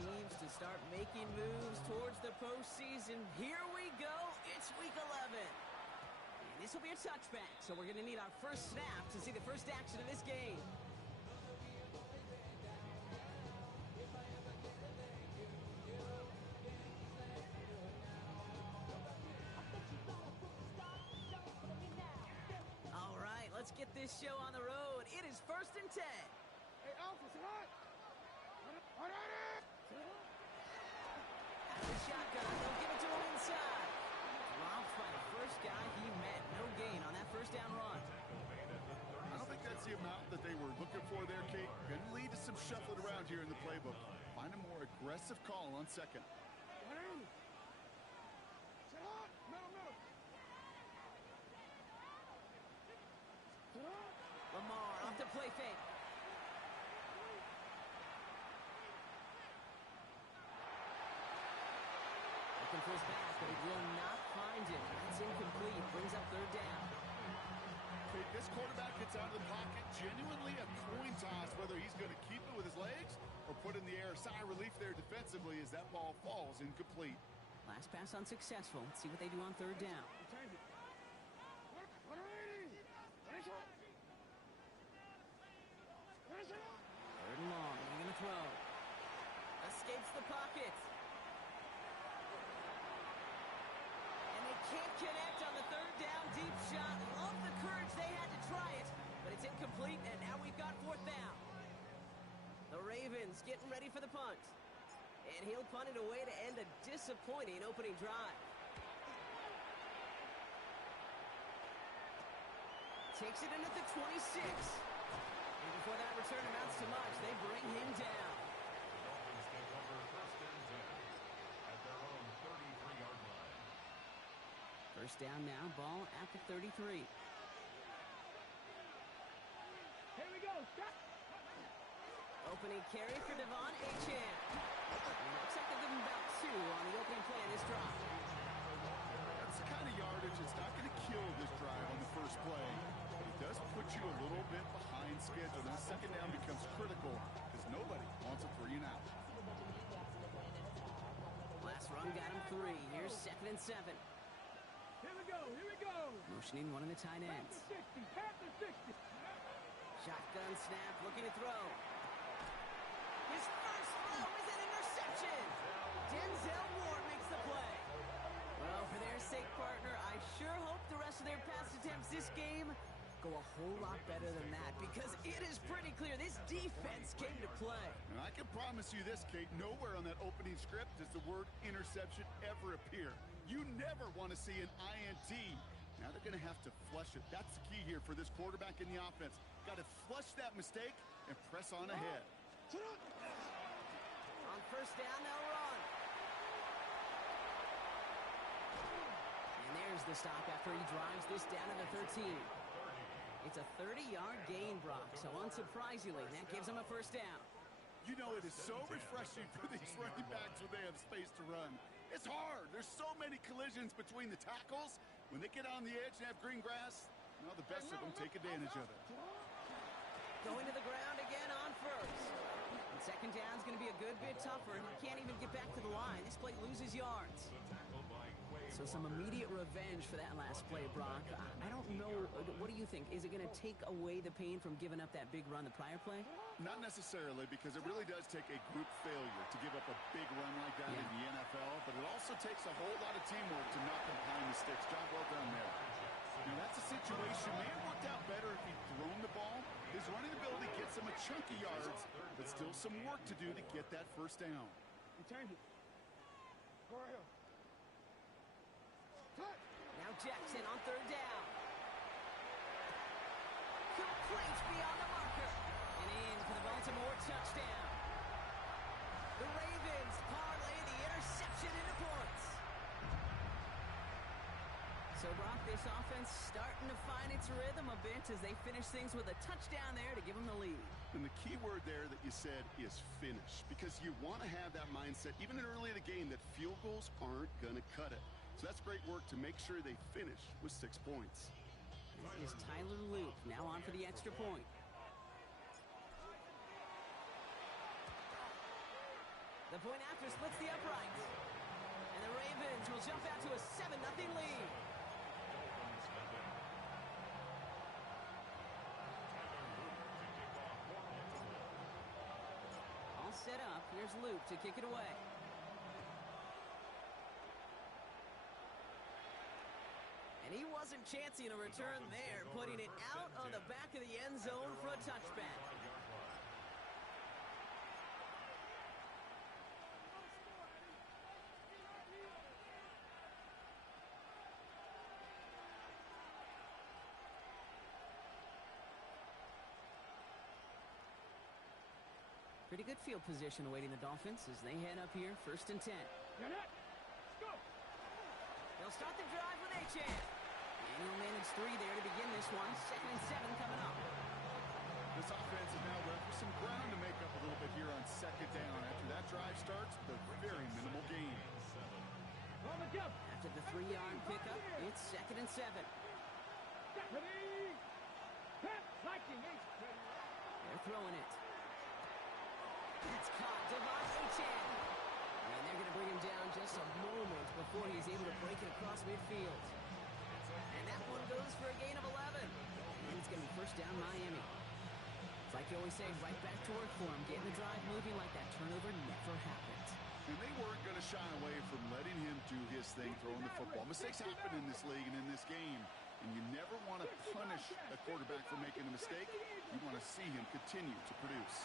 teams to start making moves towards the postseason. Here we go. It's Week 11. And this will be a touchback, so we're going to need our first snap to see the first action of this game. All right, let's get this show on the road. It is 1st and 10. Hey, Alpha, sit on. Out of the shotgun, they'll give it to him inside. Dropped by the first guy he met. No gain on that first down run. I don't think that's the amount that they were looking for there, Kate. Going to lead to some shuffling around here in the playbook. Find a more aggressive call on second. Sit on. No. Lamar off the play fake. Looking for his back, but he will not find him. That's incomplete. Brings up 3rd down. Okay, this quarterback gets out of the pocket. Genuinely a coin toss whether he's going to keep it with his legs or put in the air. Sigh of relief there defensively as that ball falls incomplete. Last pass unsuccessful. Let's see what they do on 3rd down. 3rd and long. He's going to throw. Escapes the pocket. And they can't connect on the 3rd down deep shot. Love the courage they had to try it, but it's incomplete, and now we've got 4th down. The Ravens getting ready for the punt. And he'll punt it away to end a disappointing opening drive. Takes it in at the 26. And before that return amounts to much, they bring him down. Dolphins take over 1st and 10 at their own 33-yard line. First down now, ball at the 33. Here we go. Stop. Opening carry for Devon Achane. Looks like they'll give him about 2 on the opening play of this drive. That's the kind of yardage that's not going to kill this drive on the first play. But it does put you a little bit behind schedule. Then 2nd down becomes critical because nobody wants a 3 and out. Last run got him 3. Here's 2nd and 7. Here we go. Motioning one of the tight ends. Panther 60. Shotgun snap, looking to throw. His first throw is an interception. Denzel Ward makes the play. Well, for their sake, partner, I sure hope the rest of their pass attempts this game go a whole lot better than that, because it is pretty clear this defense came to play. And I can promise you this, Kate, nowhere on that opening script does the word interception ever appear. You never want to see an INT. Now they're going to have to flush it. That's the key here for this quarterback in the offense. Got to flush that mistake and press on ahead. On 1st down, they'll run. And there's the stop after he drives this down to the 13. It's a 30-yard gain, Brock, so unsurprisingly, that gives him a 1st down. You know, it is so refreshing for these running backs when they have space to run. It's hard. There's so many collisions between the tackles. When they get on the edge and have green grass, well, the best of them take advantage of it. Going to the ground again on 1st. And 2nd down's going to be a good bit tougher. He can't even get back to the line. This play loses yards. So some immediate revenge for that last play, Brock. I don't know. What do you think? Is it going to take away the pain from giving up that big run the prior play? Not necessarily, because it really does take a group failure to give up a big run like that in the NFL, but it also takes a whole lot of teamwork to knock them behind the sticks. Job well done there. Now, that's a situation. May have worked out better if he'd thrown the ball. His running ability gets him a chunky yards, but still some work to do to get that 1st down. Return it. Go right here. Now Jackson on 3rd down. Complete beyond the marker. And in for the Baltimore touchdown. The Ravens parlay the interception into points. So, Brock, this offense starting to find its rhythm a bit as they finish things with a touchdown there to give them the lead. And the key word there that you said is finish, because you want to have that mindset, even in early in the game, that field goals aren't going to cut it. So that's great work to make sure they finish with 6 points. This is Tyler Luke now on for the extra point. The point after splits the uprights. And the Ravens will jump out to a 7-0 lead. All set up. Here's Luke to kick it away. And he wasn't chancing a return there, putting it out on the back of the end zone for a touchback. Pretty good field position awaiting the Dolphins as they head up here, 1st and 10. Get it. Let's go. They'll start the drive with Achane. And he'll manage 3 there to begin this one. 2nd and 7 coming up. This offense is now left with some ground to make up a little bit here on 2nd down. After that drive starts, the very minimal gain. On the jump. After the 3-yard pickup, it's 2nd and 7. Ready. Pat. Liking it. They're throwing it. It's caught. Devon Achane. And they're going to bring him down just a moment before he's able to break it across midfield. And that one goes for a gain of 11. And it's going to be 1st down Miami. It's like you always say, right back to work for him. Getting the drive moving like that turnover never happened. And they weren't going to shy away from letting him do his thing throwing the football. Mistakes happen in this league and in this game. And you never want to punish a quarterback for making a mistake. You want to see him continue to produce.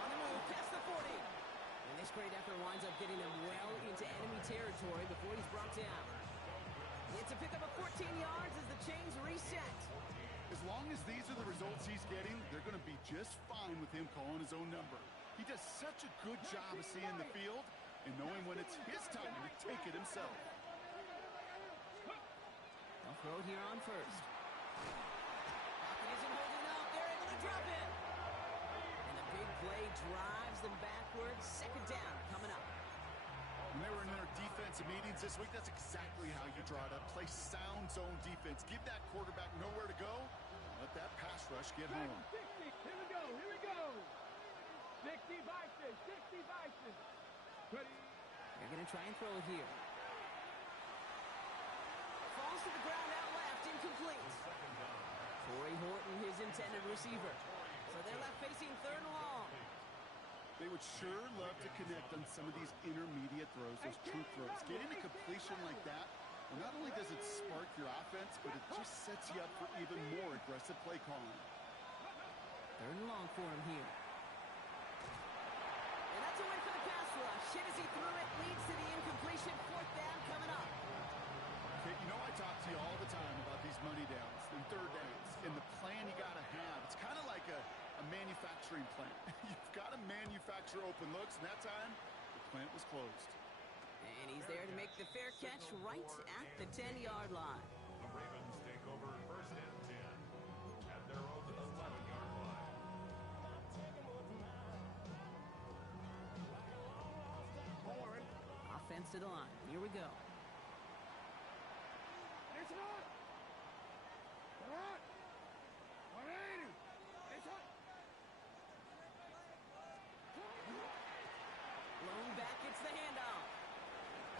On the move, past the 40. And this great effort winds up getting him well into enemy territory before he's brought down. It's a pickup of 14 yards as the chains reset. As long as these are the results he's getting, they're going to be just fine with him calling his own number. He does such a good job of seeing the field and knowing when it's his time to take it himself. They'll throw it here on 1st. Pocket isn't holding up. They're able to drop it. And the big play drives them backwards. 2nd down coming up. When they were in their defensive meetings this week, that's exactly how you draw it up. Play sound zone defense. Give that quarterback nowhere to go. Let that pass rush get home. 60. Here we go. Here we go. 60 Bison. 60 Bison. Ready. They're going to try and throw it here. Falls to the ground out left. Incomplete. Torrey Horton, his intended receiver. So they're left facing 3rd and long. They would sure love to connect on some of these intermediate throws, those true throws. Getting a completion like that, well, not only does it spark your offense, but it just sets you up for even more aggressive play calling. 3rd and long for him here. And that's a win for the pass rush. Hit as he threw it, leads to the incompletion. 4th down coming up. Okay, you know I talk to you all the time about these money downs and 3rd downs and the plan you got to have. It's kind of like a manufacturing plant. You've got to manufacture open looks, and that time, the plant was closed. And he's there to make the fair catch right at the 10-yard line. The Ravens take over 1st and 10 at their own 11-yard line. Offense to the line. Here we go. It's hot. Come on. 180. It's hot. Blown back, it's the handoff.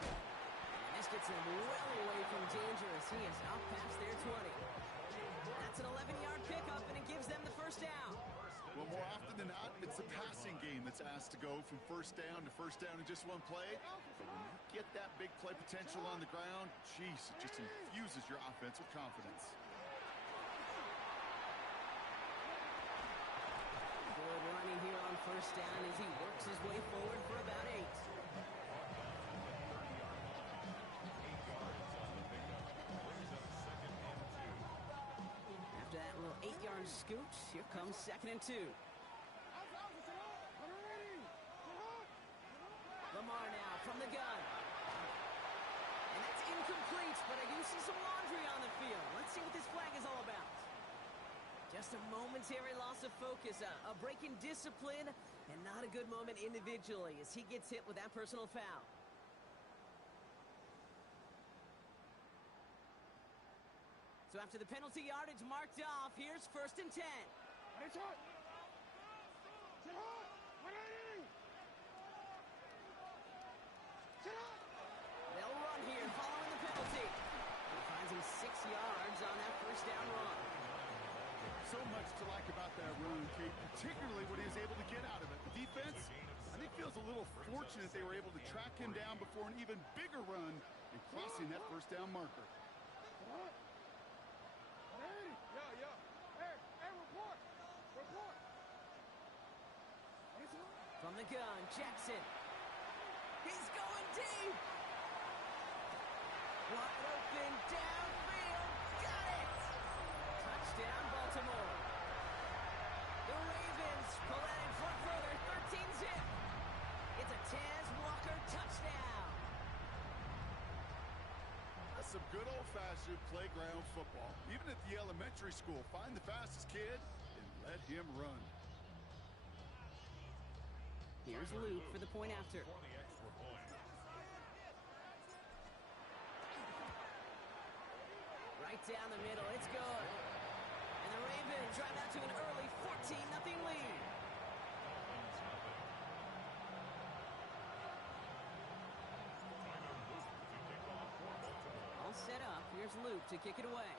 And this gets him well away from danger as he is out past their 20. That's an 11-yard pickup, and it gives them the 1st down. Well, more often than not, it's the passing game that's asked to go from 1st down to 1st down in just one play. But when you get that big play potential on the ground, geez, it just infuses your offense with confidence. Good running here on 1st down as he works his way forward for about 8. After that little 8-yard scoot, here comes 2nd and 2. Lamar now from the gun. And that's incomplete, but I do see some laundry on the field. Let's see what this flag is all about. Just a momentary loss of focus, a break in discipline, and not a good moment individually as he gets hit with that personal foul. So after the penalty yardage marked off, here's 1st and 10. It's hot. They'll run here following the penalty. He finds him 6 yards on that first down run. So much to like about that run, Kate, particularly what he was able to get out of it. The defense, I think, feels a little fortunate they were able to track him down before an even bigger run and crossing that first down marker. From the gun, Jackson. He's going deep. Wide open, downfield. Got it. Touchdown, Baltimore. The Ravens pull that in front further, 13-zip. It's a Taz Walker touchdown. That's some good old-fashioned playground football. Even at the elementary school, find the fastest kid and let him run. Here's Luke for the point after. For the extra point. Right down the middle, it's good. And the Ravens drive out to an early 14-0 lead. All set up. Here's Luke to kick it away.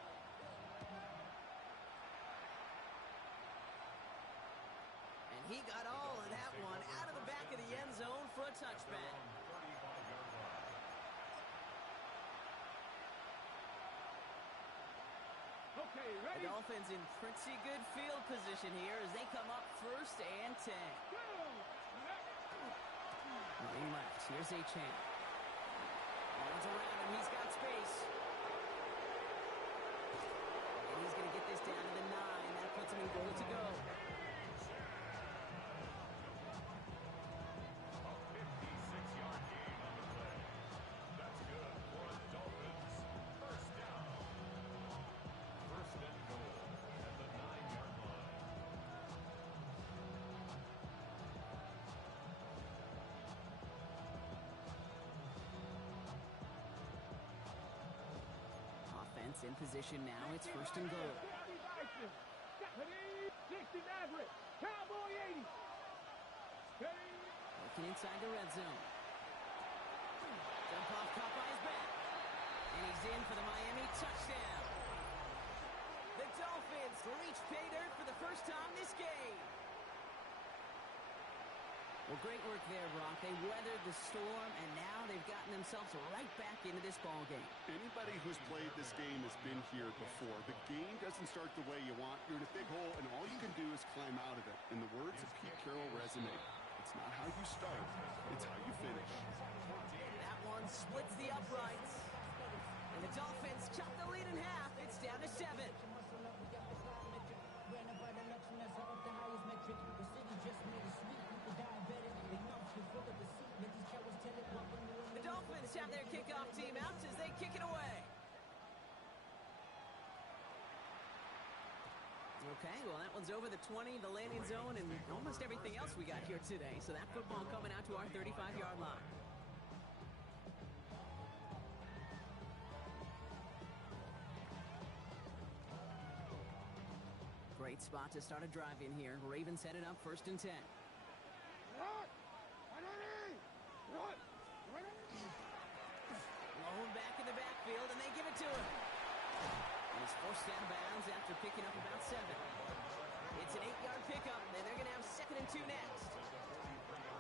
And he got all of that one out of the back of the end zone for a touchback. Okay, The ready? Dolphins in pretty good field position here as they come up 1st and 10. Go! Running left. Here's Achane. Runs around him. He's got space. And he's going to get this down to the 9. That puts him in goal to go. A 56-yard gain on the play. That's good for the Dolphins. First down. First and goal at the 9-yard line. Offense in position now. It's 1st and goal. 60 Maverick. Cowboy 80. Steady. Working inside the red zone. Dump off caught by his back. And he's in for the Miami touchdown. The Dolphins reach pay dirt for the first time this game. Well, great work there, Brock. They weathered the storm, and now they've gotten themselves right back into this ball game. Anybody who's played this game has been here before. The game doesn't start the way you want. You're in a big hole, and all you can do is climb out of it. In the words of Pete Carroll resonate, it's not how you start, it's how you finish. That one splits the uprights. And the Dolphins chop the lead in half. It's down to 7. The Dolphins have their kickoff team out as they kick it away. Okay, well, that one's over the 20, the landing zone, and almost everything else we got here today. So that football coming out to our 35-yard line. Great spot to start a drive in here. Ravens headed up 1st and 10. Blown back in the backfield, and they give it to him. And he's forced out of bounds after picking up about 7. It's an 8-yard pickup, and they're going to have 2nd and 2 next.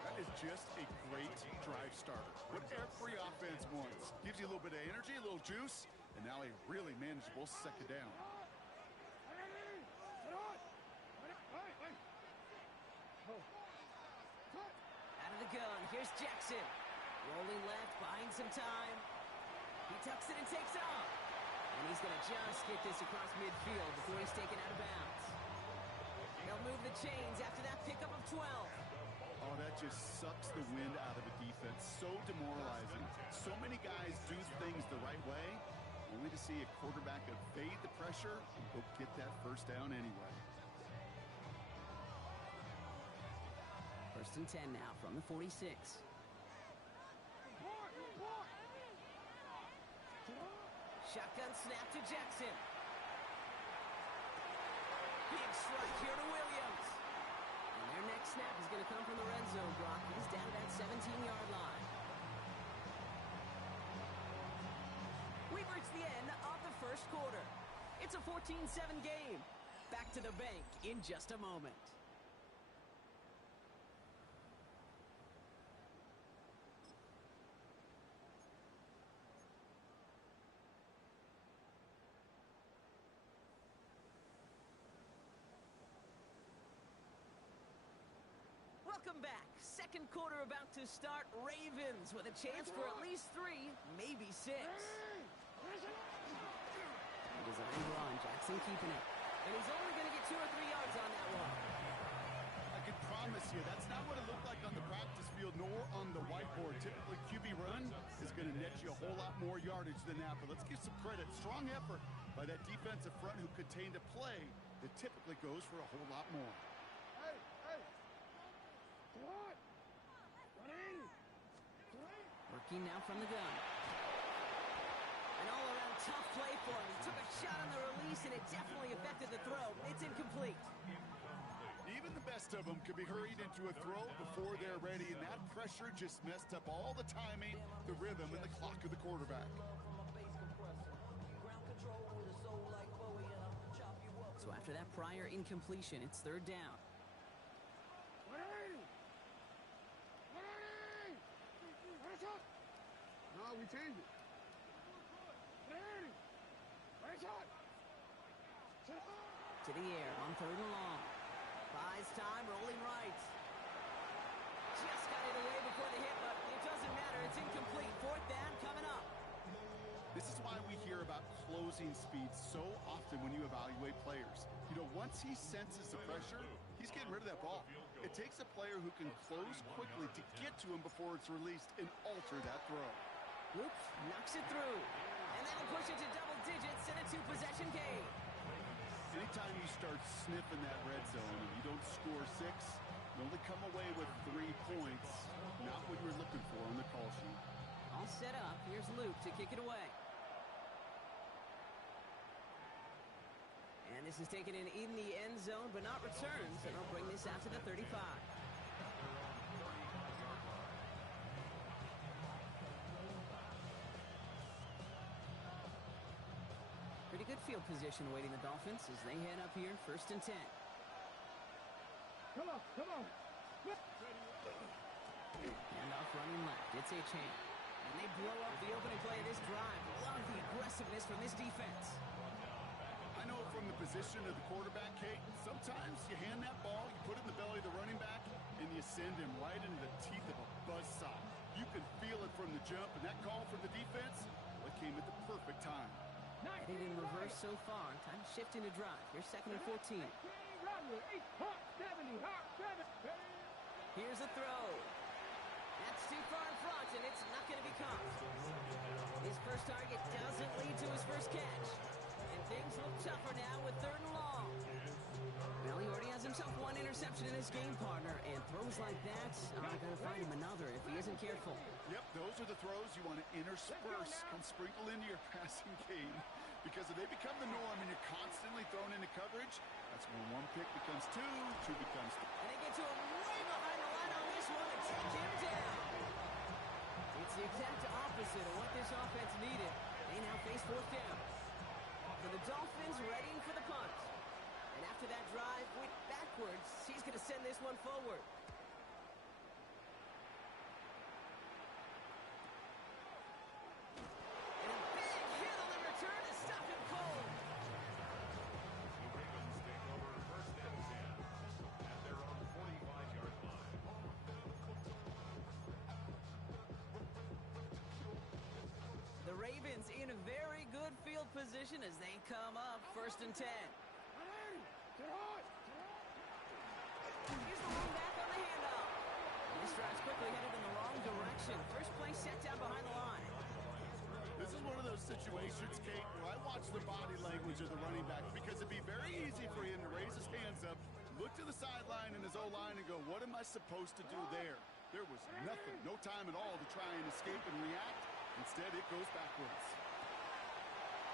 That is just a great drive starter. What every offense wants. Gives you a little bit of energy, a little juice, and now a really manageable 2nd down. Out of the gun, here's Jackson. Rolling left, buying some time. He tucks it and takes off. And he's going to just get this across midfield before he's taken out of bounds. They'll move the chains after that pickup of 12. Oh, that just sucks the wind out of a defense. So demoralizing. So many guys do things the right way, only to see a quarterback evade the pressure and go get that first down anyway. 1st and 10 now from the 46. Shotgun snap to Jackson. Big strike here to Williams. And Their next snap is going to come from the red zone, Brock. He's down to that 17-yard line. We've reached the end of the first quarter. It's a 14-7 game. Back to the bank in just a moment. Welcome back. Second quarter about to start. Ravens with a chance for at least 3, maybe 6. Design run. Jackson keeping it. And he's only going to get 2 or 3 yards on that one. I can promise you, that's not what it looked like on the practice field nor on the whiteboard. Typically, QB run is going to net you a whole lot more yardage than that. But let's give some credit. Strong effort by that defensive front who contained a play that typically goes for a whole lot more. Working now from the gun. An all-around tough play for him. He took a shot on the release, and it definitely affected the throw. It's incomplete. Even the best of them could be hurried into a throw before they're ready, and that pressure just messed up all the timing, the rhythm, and the clock of the quarterback. So after that prior incompletion, it's third down. No, we changed it. To the air on third and long. Buys time, rolling right. Just got it away before the hit, but it doesn't matter. It's incomplete. Fourth down coming up. This is why we hear about closing speed so often when you evaluate players. You know, once he senses the pressure, he's getting rid of that ball. It takes a player who can close quickly to get to him before it's released and alter that throw. Luke knocks it through. And that'll push it to double digits in a 2-possession game. Anytime you start sniffing that red zone and you don't score 6, you only come away with 3 points. Not what you're looking for on the call sheet. All set up. Here's Luke to kick it away. And this is taken in the end zone, but not returned, so they'll bring this out to the 35. Pretty good field position awaiting the Dolphins as they head up here, first and 10. Come on. Handoff running left. It's Achane. And they blow up the opening play of this drive. Love the aggressiveness from this defense. I know from the position of the quarterback, Kate, sometimes you hand that ball, you put it in the belly of the running back, and you send him right into the teeth of a buzzsaw. You can feel it from the jump, and that call from the defense, well, it came at the perfect time. Headed in reverse so far. Time to shift into drive. Here's second and 14. Here's a throw. That's too far in front, and it's not going to be caught. His first target doesn't lead to his first catch. And things look tougher now with third and long. Well, he already has himself 1 interception in his game, partner, and throws like that are going to find him another if he isn't careful. Yep, those are the throws you want to intersperse and sprinkle into your passing game. Because if they become the norm and you're constantly thrown into coverage, that's when 1 pick becomes 2, 2 becomes 3. And they get to him way behind the line on this one and take him down. It's the exact opposite of what this offense needed. They now face fourth down. So the Dolphins readying for the punt. And after that drive went backwards, he's going to send this one forward. And a big hit on the return to stop him cold. The Ravens take over first and 10 at their own 45-yard line. The Ravens in a very good field position as they come up first and 10. Here's the run back on the handoff. This drive's quickly headed in the wrong direction. First play set down behind the line. This is one of those situations, Kate, where I watch the body language of the running back because it'd be very easy for him to raise his hands up, look to the sideline and his O-line and go, what am I supposed to do there? There was nothing, no time at all to try and escape and react. Instead, it goes backwards.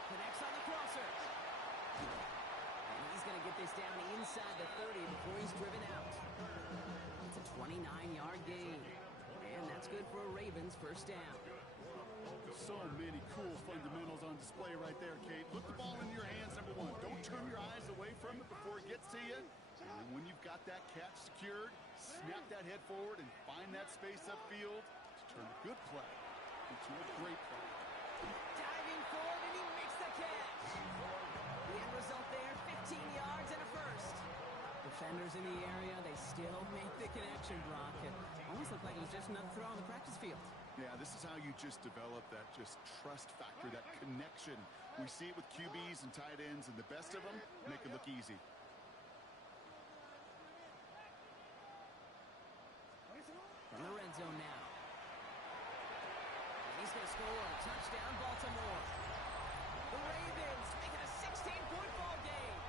Connects on the crosser. And he's going to get this down inside the 30 before he's driven out. It's a 29-yard gain. And that's good for a Ravens first down. So many cool fundamentals on display right there, Kate. Put the ball in your hands, number one. Don't turn your eyes away from it before it gets to you. And when you've got that catch secured, snap that head forward and find that space upfield to turn a good play into a great play. Diving forward, and he makes the catch. The end result there, 15 yards and a first. Defenders in the area, they still make the connection, Brock. It almost looked like it was just another throw on the practice field. Yeah, this is how you just develop that just trust factor, that connection. We see it with QBs and tight ends, and the best of them make it look easy. From the red zone now. And he's going to score a touchdown, Baltimore. The Ravens make it a 16-point ball game.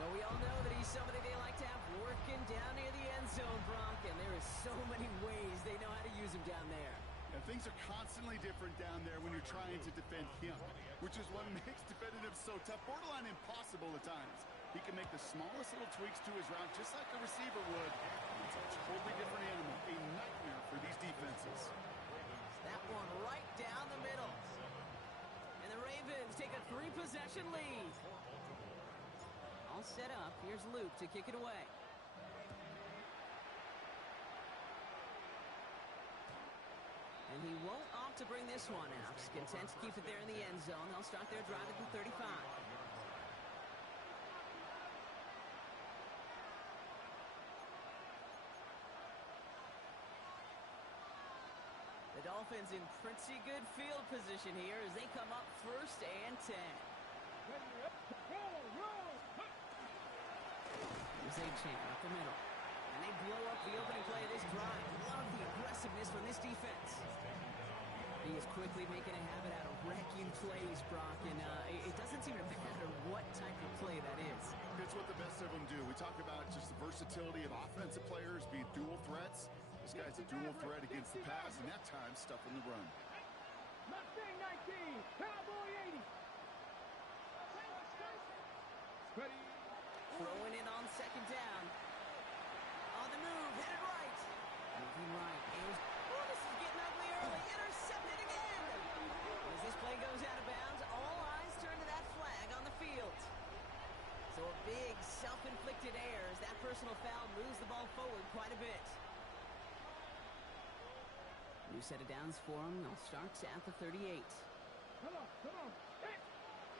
Well, we all know that he's somebody they like to have working down near the end zone, Brock, and there is so many ways they know how to use him down there. And things are constantly different down there when you're trying to defend him, which is what makes defending him so tough, borderline impossible at times. He can make the smallest little tweaks to his route just like a receiver would. It's a totally different animal, a nightmare for these defenses. That one right down the middle. And the Ravens take a 3-possession lead. All set up. Here's Luke to kick it away. And he won't opt to bring this one out. Content to keep it there in the end zone. They'll start their drive at the 35. The Dolphins in pretty good field position here as they come up 1st and 10. Here's A-Chain up the middle. And they blow up the opening play of this drive. Love the aggressiveness from this defense. He is quickly making a habit out of wrecking plays, Brock, and it doesn't seem to matter what type of play that is. It's what the best of them do. We talk about just the versatility of offensive players being dual threats. This guy's a dual threat against the pass, and that time stuffing the run. Mustang 19, Cowboy 80. Ready. Throwing in on 2nd down. On the move, headed right. Moving right. Oh, this is getting ugly early. Intercepted again. As this play goes out of bounds, all eyes turn to that flag on the field. So a big self-inflicted error as that personal foul moves the ball forward quite a bit. New set of downs for him. They'll start at the 38. Come on. Hit.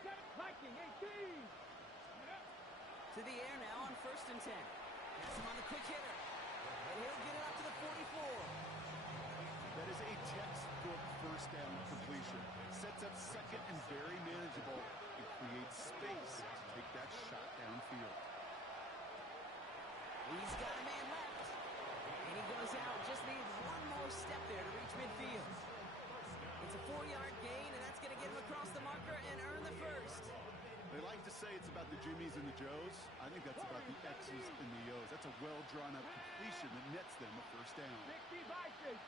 Set it, Viking 18. To the air now on 1st and 10. Has him on the quick hitter. And he'll get it up to the 44. That is a textbook first down completion. Sets up second and very manageable. It creates space to take that shot downfield. He's got a man left. And he goes out. Just needs one more step there to reach midfield. It's a 4-yard gain, and that's going to get him across the marker and earn the first. They like to say it's about the Jimmies and the Joes. I think that's about the X's and the O's. That's a well-drawn-up completion that nets them a first down. 60 Vikings,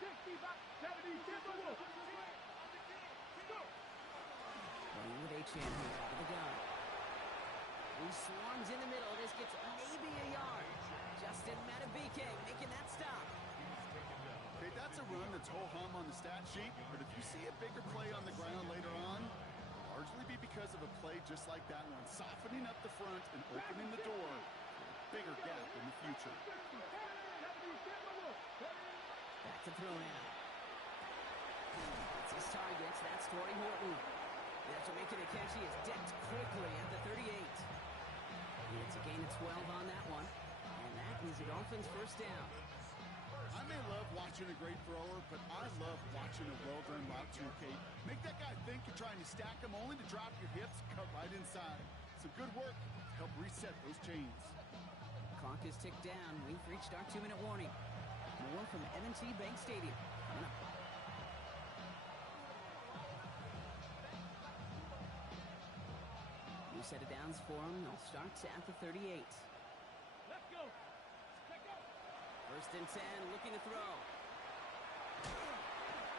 70 Timberwolves. Running with A-Chan here out of the gun. He swarms in the middle. This gets maybe a yard. Justin Matabike making that stop. Okay, that's a run that's ho-hum on the stat sheet, but if you see a bigger play on the ground later on, it'll largely be because of a play just like that one, softening up the front and opening the door for a bigger gap in the future. Back to throw now. It's his targets. That's Torrey Horton. After making a catch, he is decked quickly at the 38. It's a gain of 12 on that one. And that is the Dolphins' first down. I may love watching a great thrower, but I love watching a well-done route too, Kate. Make that guy think you're trying to stack him, only to drop your hips, cut right inside. Some good work to help reset those chains. Clock is ticked down. We've reached our 2-minute warning. More from M&T Bank Stadium coming up. New set of downs for him. They'll start at the 38. Let's go. 1st and 10, looking to throw.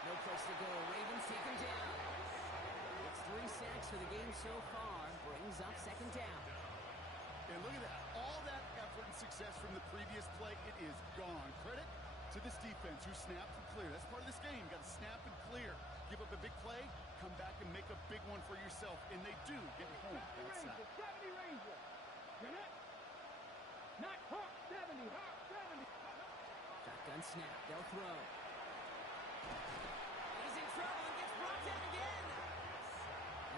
No place to go. Ravens take him down. It's 3 sacks for the game so far. Brings up second down. And look at that. All that effort and success from the previous play, it is gone. Credit to this defense who snapped and cleared. That's part of this game. You got to snap and clear. Give up a big play, come back and make a big one for yourself. And they do get home that sack. 70 Ranger. You're not Hawk 70. Hawk 70. Shotgun snap. They'll throw. He's in trouble and gets brought down again.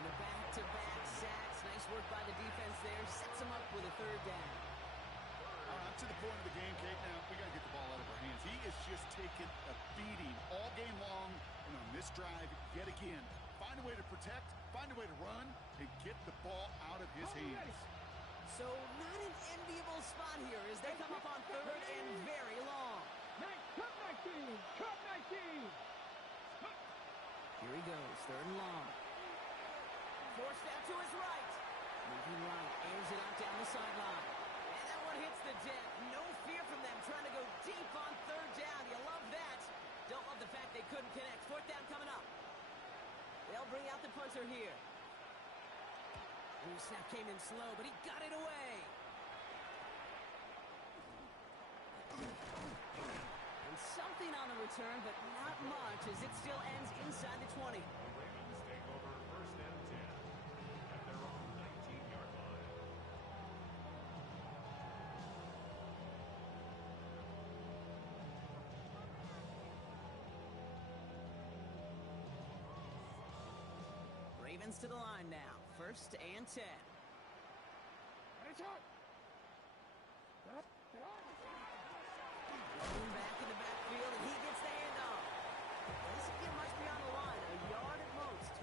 And a back-to-back sacks. Nice work by the defense there. Sets him up with a third down. All right, to the point of the game, Kate. Now, we got to get the ball out of our hands. He is just taking a beating all game long. And on this drive, yet again, find a way to protect, find a way to run, and get the ball out of his hands. So not an enviable spot here as they come up on third and very long. Cut 19. Cut 19. Here he goes, third and long. Forced out to his right. Moving right, airs it out down the sideline. And that one hits the deck. No fear from them trying to go deep on third down. You love that. Don't love the fact they couldn't connect. Fourth down coming up. They'll bring out the punter here. Ooh, snap came in slow, but he got it away. And something on the return, but not much as it still ends inside the 20. The Ravens take over first and 10 at their own 19-yard line. Ravens to the line now. First and 10. Rolling back in the backfield, and he gets the handoff. This again must be on the line, a yard at most.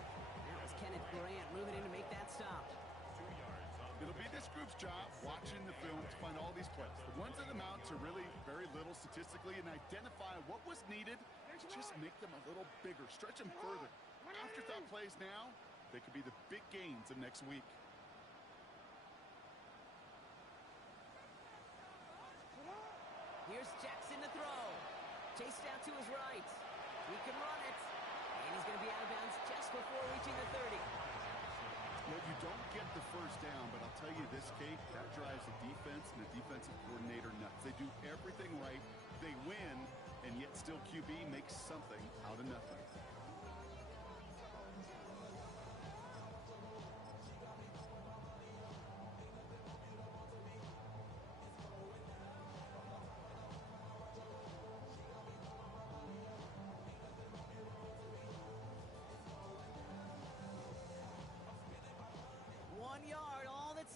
That was Kenneth Grant moving in to make that stop. 2 yards on the It'll be this group's job watching the film to find all these plays. The ones that amount to really very little statistically and identify what was needed to just make them a little bigger, stretch them further. Afterthought plays now, they could be the big gains of next week. Here's Jackson to throw. Chased out to his right. He can run it. And he's going to be out of bounds just before reaching the 30. Well, you don't get the first down, but I'll tell you this, Kate, that drives the defense and the defensive coordinator nuts. They do everything right. They win, and yet still QB makes something out of nothing.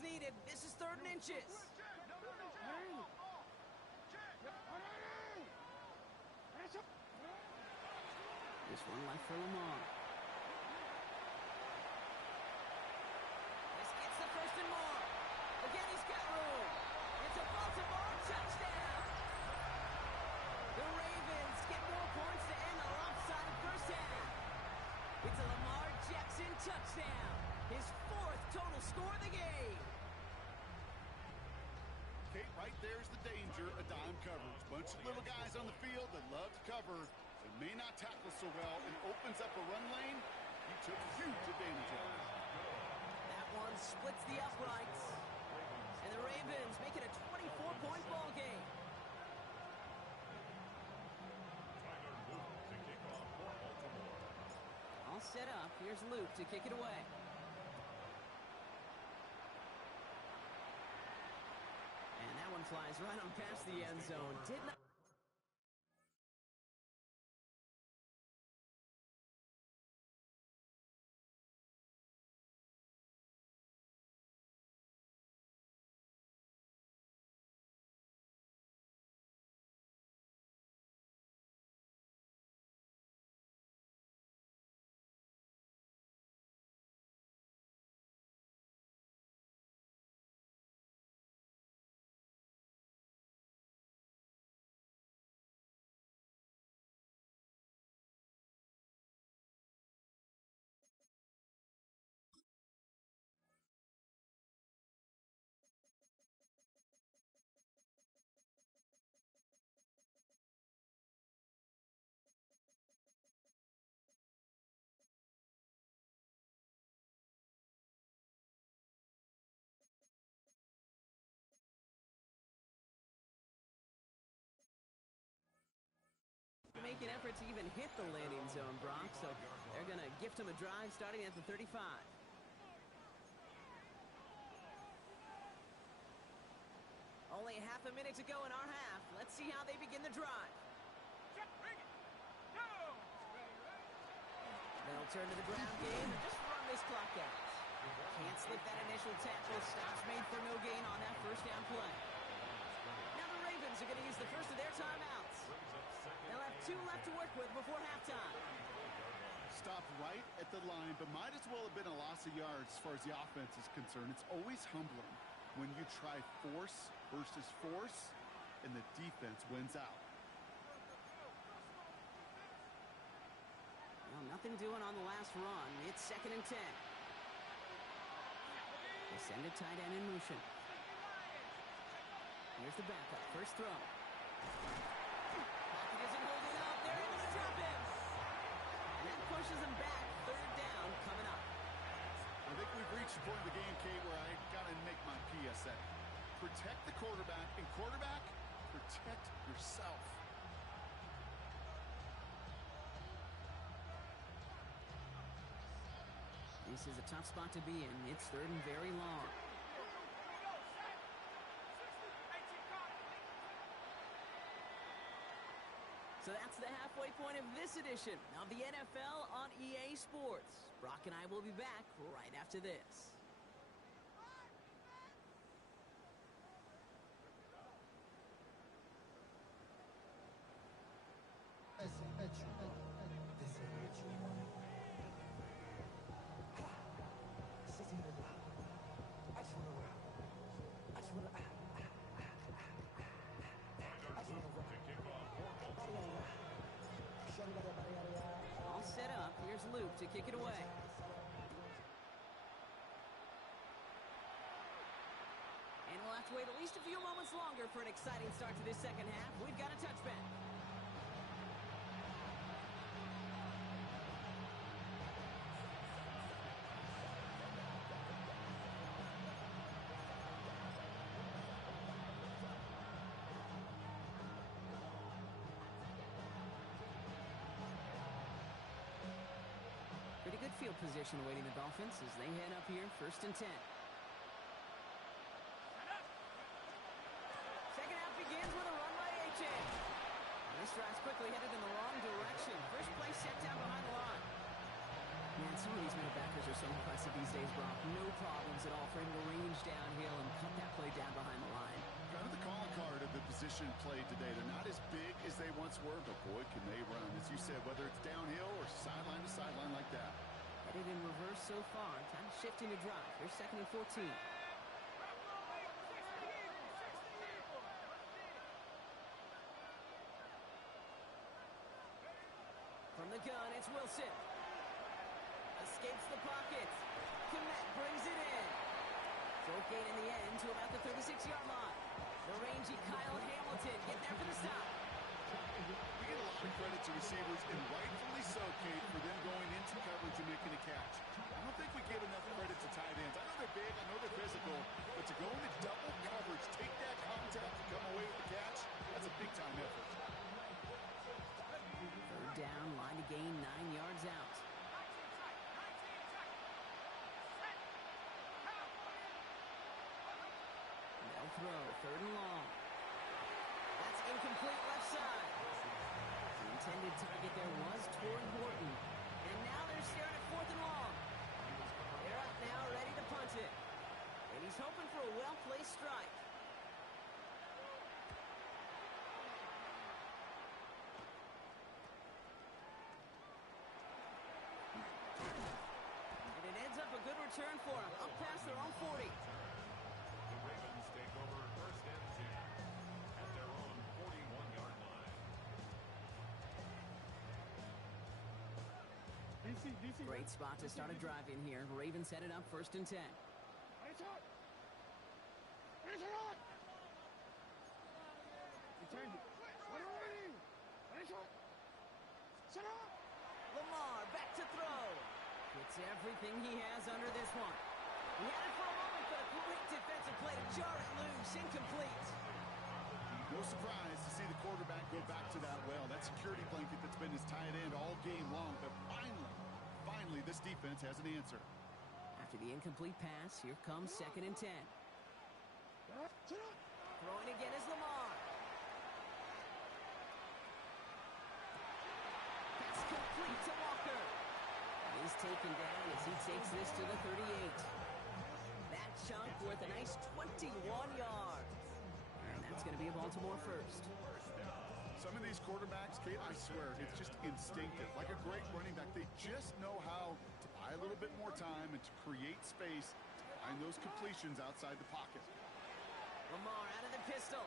Needed. This is third and inches. This one left for Lamar. This gets the first and more. Again, he's got room. It's a Baltimore touchdown. The Ravens get more points to end the lopsided first half. It's a Lamar Jackson touchdown. His fourth total score of the game. Kate, right there's the danger of dime coverage. Bunch of little guys on the field that love to cover. They may not tackle so well and opens up a run lane. He took huge advantage of it. That one splits the uprights. And the Ravens make it a 24-point ball game. Tyler Luke to kick off for Baltimore. All set up. Here's Luke to kick it away. And that one flies right on past the end zone. Did not second effort to even hit the landing zone, Brock, so they're going to gift him a drive starting at the 35. Only half a minute to go in our half. Let's see how they begin the drive. They'll turn to the ground game and just run this clock out. Can't slip that initial tackle. Stops made for no gain on that first down play. Now the Ravens are going to use the first of their timeouts. They'll have 2 left to work with before halftime. Stopped right at the line, but might as well have been a loss of yards as far as the offense is concerned. It's always humbling when you try force versus force, and the defense wins out. Well, nothing doing on the last run. It's 2nd and 10. They send a tight end in motion. Here's the backup. First throw. Pocket isn't holding up. They're able to drop him. And that pushes them back. 3rd down coming up. I think we've reached the point of the game, Kate, where I got to make my PSA. Protect the quarterback, and quarterback, protect yourself. This is a tough spot to be in. It's 3rd and very long. So that's the halfway point of this edition of the NFL on EA Sports. Brock and I will be back right after this. All set up. Here's Luke to kick it away. And we'll have to wait at least a few moments longer for an exciting start to this second half. We've got a touchback. Pretty good field position awaiting the Dolphins as they head up here, 1st and 10. Second half begins with a run by A-Chain. This drive's quickly headed in the wrong direction. First play set down behind the line. Man, some of these middle backers are so impressive these days, Brock. No problems at all for him to range downhill and cut that play down behind the line. Kind of the calling card of the position played today. They're not as big as they once were, but boy, can they run. As you said, whether it's downhill or sideline to sideline like that. Headed in reverse so far. Time to shift into drive. Here's 2nd and 14. From the gun, it's Wilson. Escapes the pocket. Komet brings it in. Short gain in the end to about the 36-yard line. The rangy Kyle Hamilton getting there for the stop. We get a lot of credit to receivers, and rightfully so, Kate, for them going into coverage and making a catch. I don't think we give enough credit to tight ends. I know they're big, I know they're physical, but to go into double coverage, take that contact and come away with the catch, that's a big-time effort. 3rd down, line to gain 9 yards out. They'll throw, 3rd and long. That's incomplete left side. The intended target there was toward Horton. And now they're staring at 4th and long. They're up now, ready to punt it. And he's hoping for a well-placed strike. And it ends up a good return for him, up past their own 40. The Ravens take over 1st and 10 at their own 41-yard line. DC. Great spot to start a drive in here. Ravens headed up 1st and 10. Lamar back to throw. Gets everything he has under this one. He had it for a moment, but a great defensive play to jar it loose. Incomplete. No surprise to see the quarterback go back to that well. That security blanket that's been his tight end all game long. But finally, this defense has an answer. After the incomplete pass, here comes 2nd and 10. Throwing again is Lamar. Pass complete to Walker. He's taken down as he takes this to the 38. That chunk worth a nice 21 yards. And that's going to be a Baltimore first. Some of these quarterbacks, Kate, I swear, it's just instinctive. Like a great running back, they just know how to buy a little bit more time and to create space to find those completions outside the pocket. Lamar out of the pistol.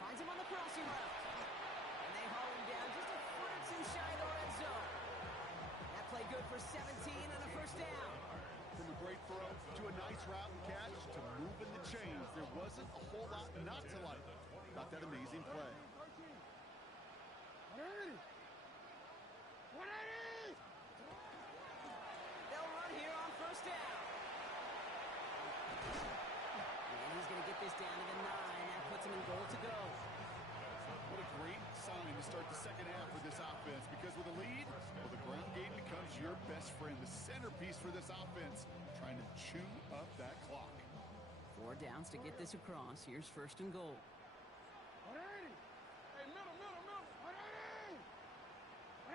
Finds him on the crossing route. And they haul him down just a foot or two shy of the red zone. That play good for 17 and a first down. From a great throw to a nice route and catch to moving the chains, there wasn't a whole lot not to like about that amazing play. They'll run here on first down. And he's going to get this down to the 9. That puts him in goal to go. What a great sign to start the second half for this offense, because with a lead, well, the ground game becomes your best friend, the centerpiece for this offense, trying to chew up that clock. 4 downs to get this across. Here's 1st and goal.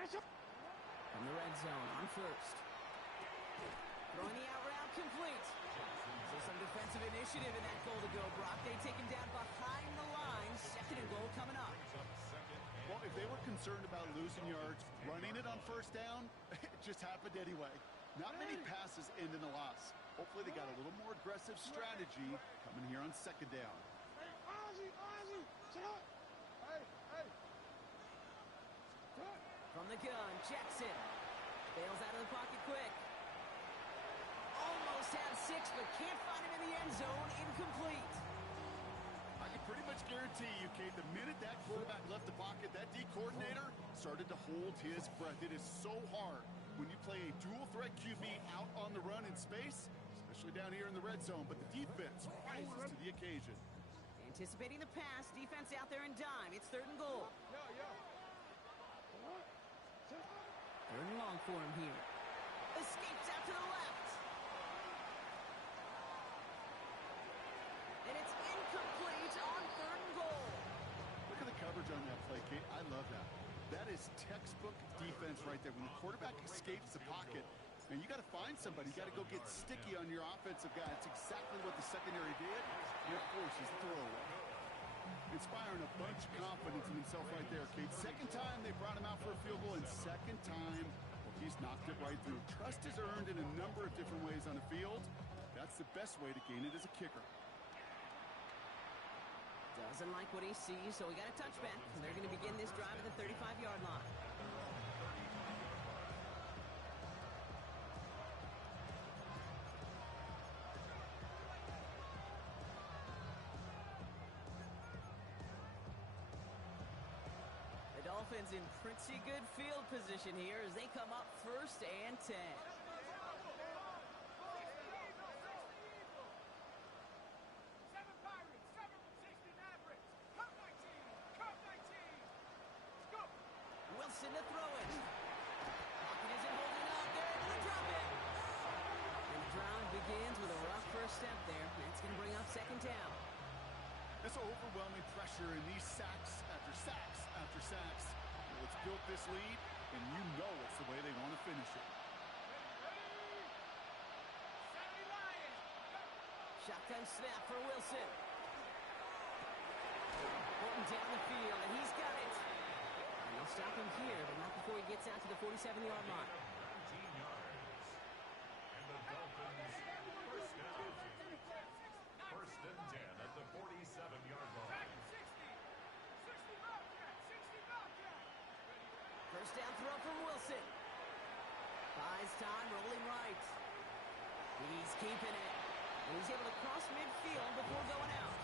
From the red zone on first. Throwing the out route complete. So some defensive initiative in that goal to go, Brock. They take him down behind the line. 2nd and goal coming up. Well, if they were concerned about losing yards, running it on first down, it just happened anyway. Not many passes end in a loss. Hopefully they got a little more aggressive strategy coming here on 2nd down. From the gun, Jackson. Bails out of the pocket quick. Almost had 6, but can't find him in the end zone. Incomplete. I can pretty much guarantee you, Kate, the minute that quarterback left the pocket, that D coordinator started to hold his breath. It is so hard when you play a dual-threat QB out on the run in space, especially down here in the red zone, but the defense rises to the occasion. Anticipating the pass, defense out there in dime. It's 3rd and goal. 3rd and long for him here. Escapes out to the left. And it's incomplete on 3rd and goal. Look at the coverage on that play, Kate. I love that. That is textbook defense right there. When the quarterback escapes the pocket, and you got to find somebody. You got to go get sticky on your offensive guy. It's exactly what the secondary did. And of course, his throwaway. Inspiring a bunch of confidence in himself right there, Kate. 2nd time they brought him out for a field goal, and 2nd time, well, he's knocked it right through. Trust is earned in a number of different ways on the field. That's the best way to gain it as a kicker. Doesn't like what he sees, so we got a touchback. They're going to begin this drive at the 35-yard line. The Dolphins in pretty good field position here as they come up 1st and 10. Wilson to throw it. Pocket isn't holding up. They're able to drop it. And the drive begins with a rough first step there. That's going to bring up 2nd down. This overwhelming pressure and these sacks after sacks after sacks. Well, it's built this lead, and you know it's the way they want to finish it. Shotgun snap for Wilson. Bolton down the field, and he's got it. And they'll stop him here, but not before he gets out to the 47-yard line. 19 yards. And the Dolphins first down. 1st and 10 at the 47-yard line. First down throw from Wilson. Buys time, rolling right. He's keeping it. And he's able to cross midfield before going out.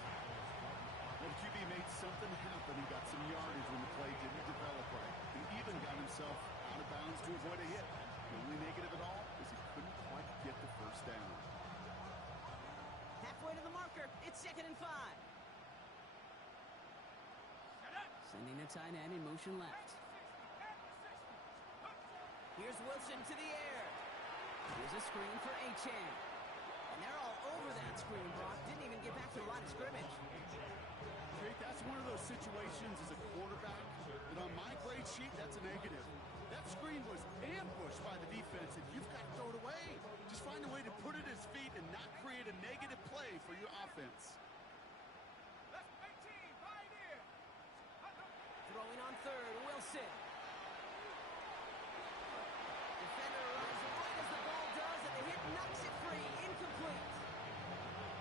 Well, QB made something happen. He got some yardage when the play didn't develop right. He even got himself out of bounds to avoid a hit. The only negative at all is he couldn't quite get the first down. Halfway to the marker. It's 2nd and 5. Sending the tight end in motion left. Here's Wilson to the air. Here's a screen for Achane. And they're all over that screen, Brock. Didn't even get back to the line of scrimmage. Jake, that's one of those situations as a quarterback that on my grade sheet, that's a negative. That screen was ambushed by the defense, and you've got to throw it away. Just find a way to put it at his feet and not create a negative play for your offense. That's 18, right in. Throwing on third, Wilson. Defender arrives right as the ball does, and the hit knocks it free. Incomplete.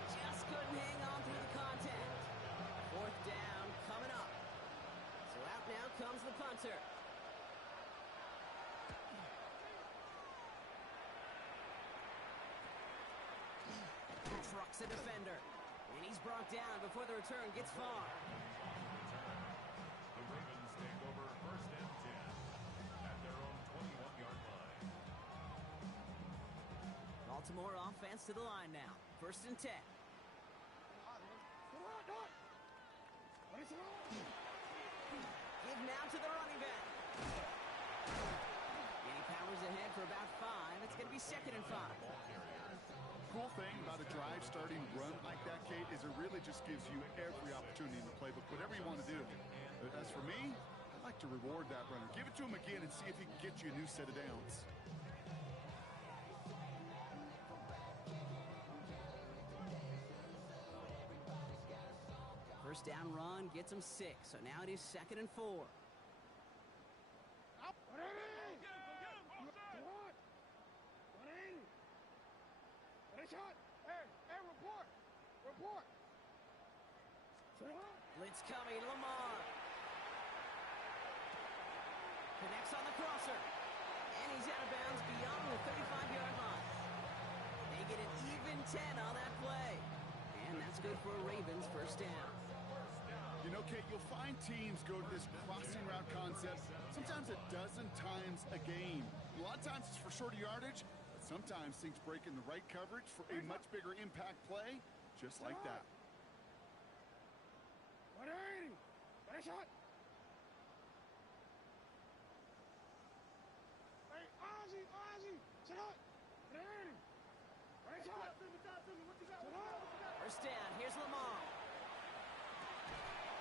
Just couldn't hang on through the contact. Fourth down coming up. So out now comes the punter. Trucks a defender. And he's brought down before the return gets far. The Ravens take over first and 10 at their own 21-yard line. Baltimore offense to the line now. First and 10. Give now to the running back. And he powers ahead for about 5. It's going to be second and 5. Cool thing about a drive starting run like that, Kate, is it really just gives you every opportunity in the playbook, whatever you want to do. But as for me, I like to reward that runner. Give it to him again and see if he can get you a new set of downs. First down run gets him 6. So now it is second and 4. Blitz coming, Lamar. Connects on the crosser. And he's out of bounds beyond the 35-yard line. They get an even 10 on that play. And that's good for a Ravens first down. You know, Kate, you'll find teams go to this crossing route concept sometimes a dozen times a game. A lot of times it's for shorter yardage, but sometimes things break in the right coverage for a much bigger impact play, just like that. 180. Nice shot. Hey, Ozzy. Sit up. 180. Nice shot. First down, here's Lamar.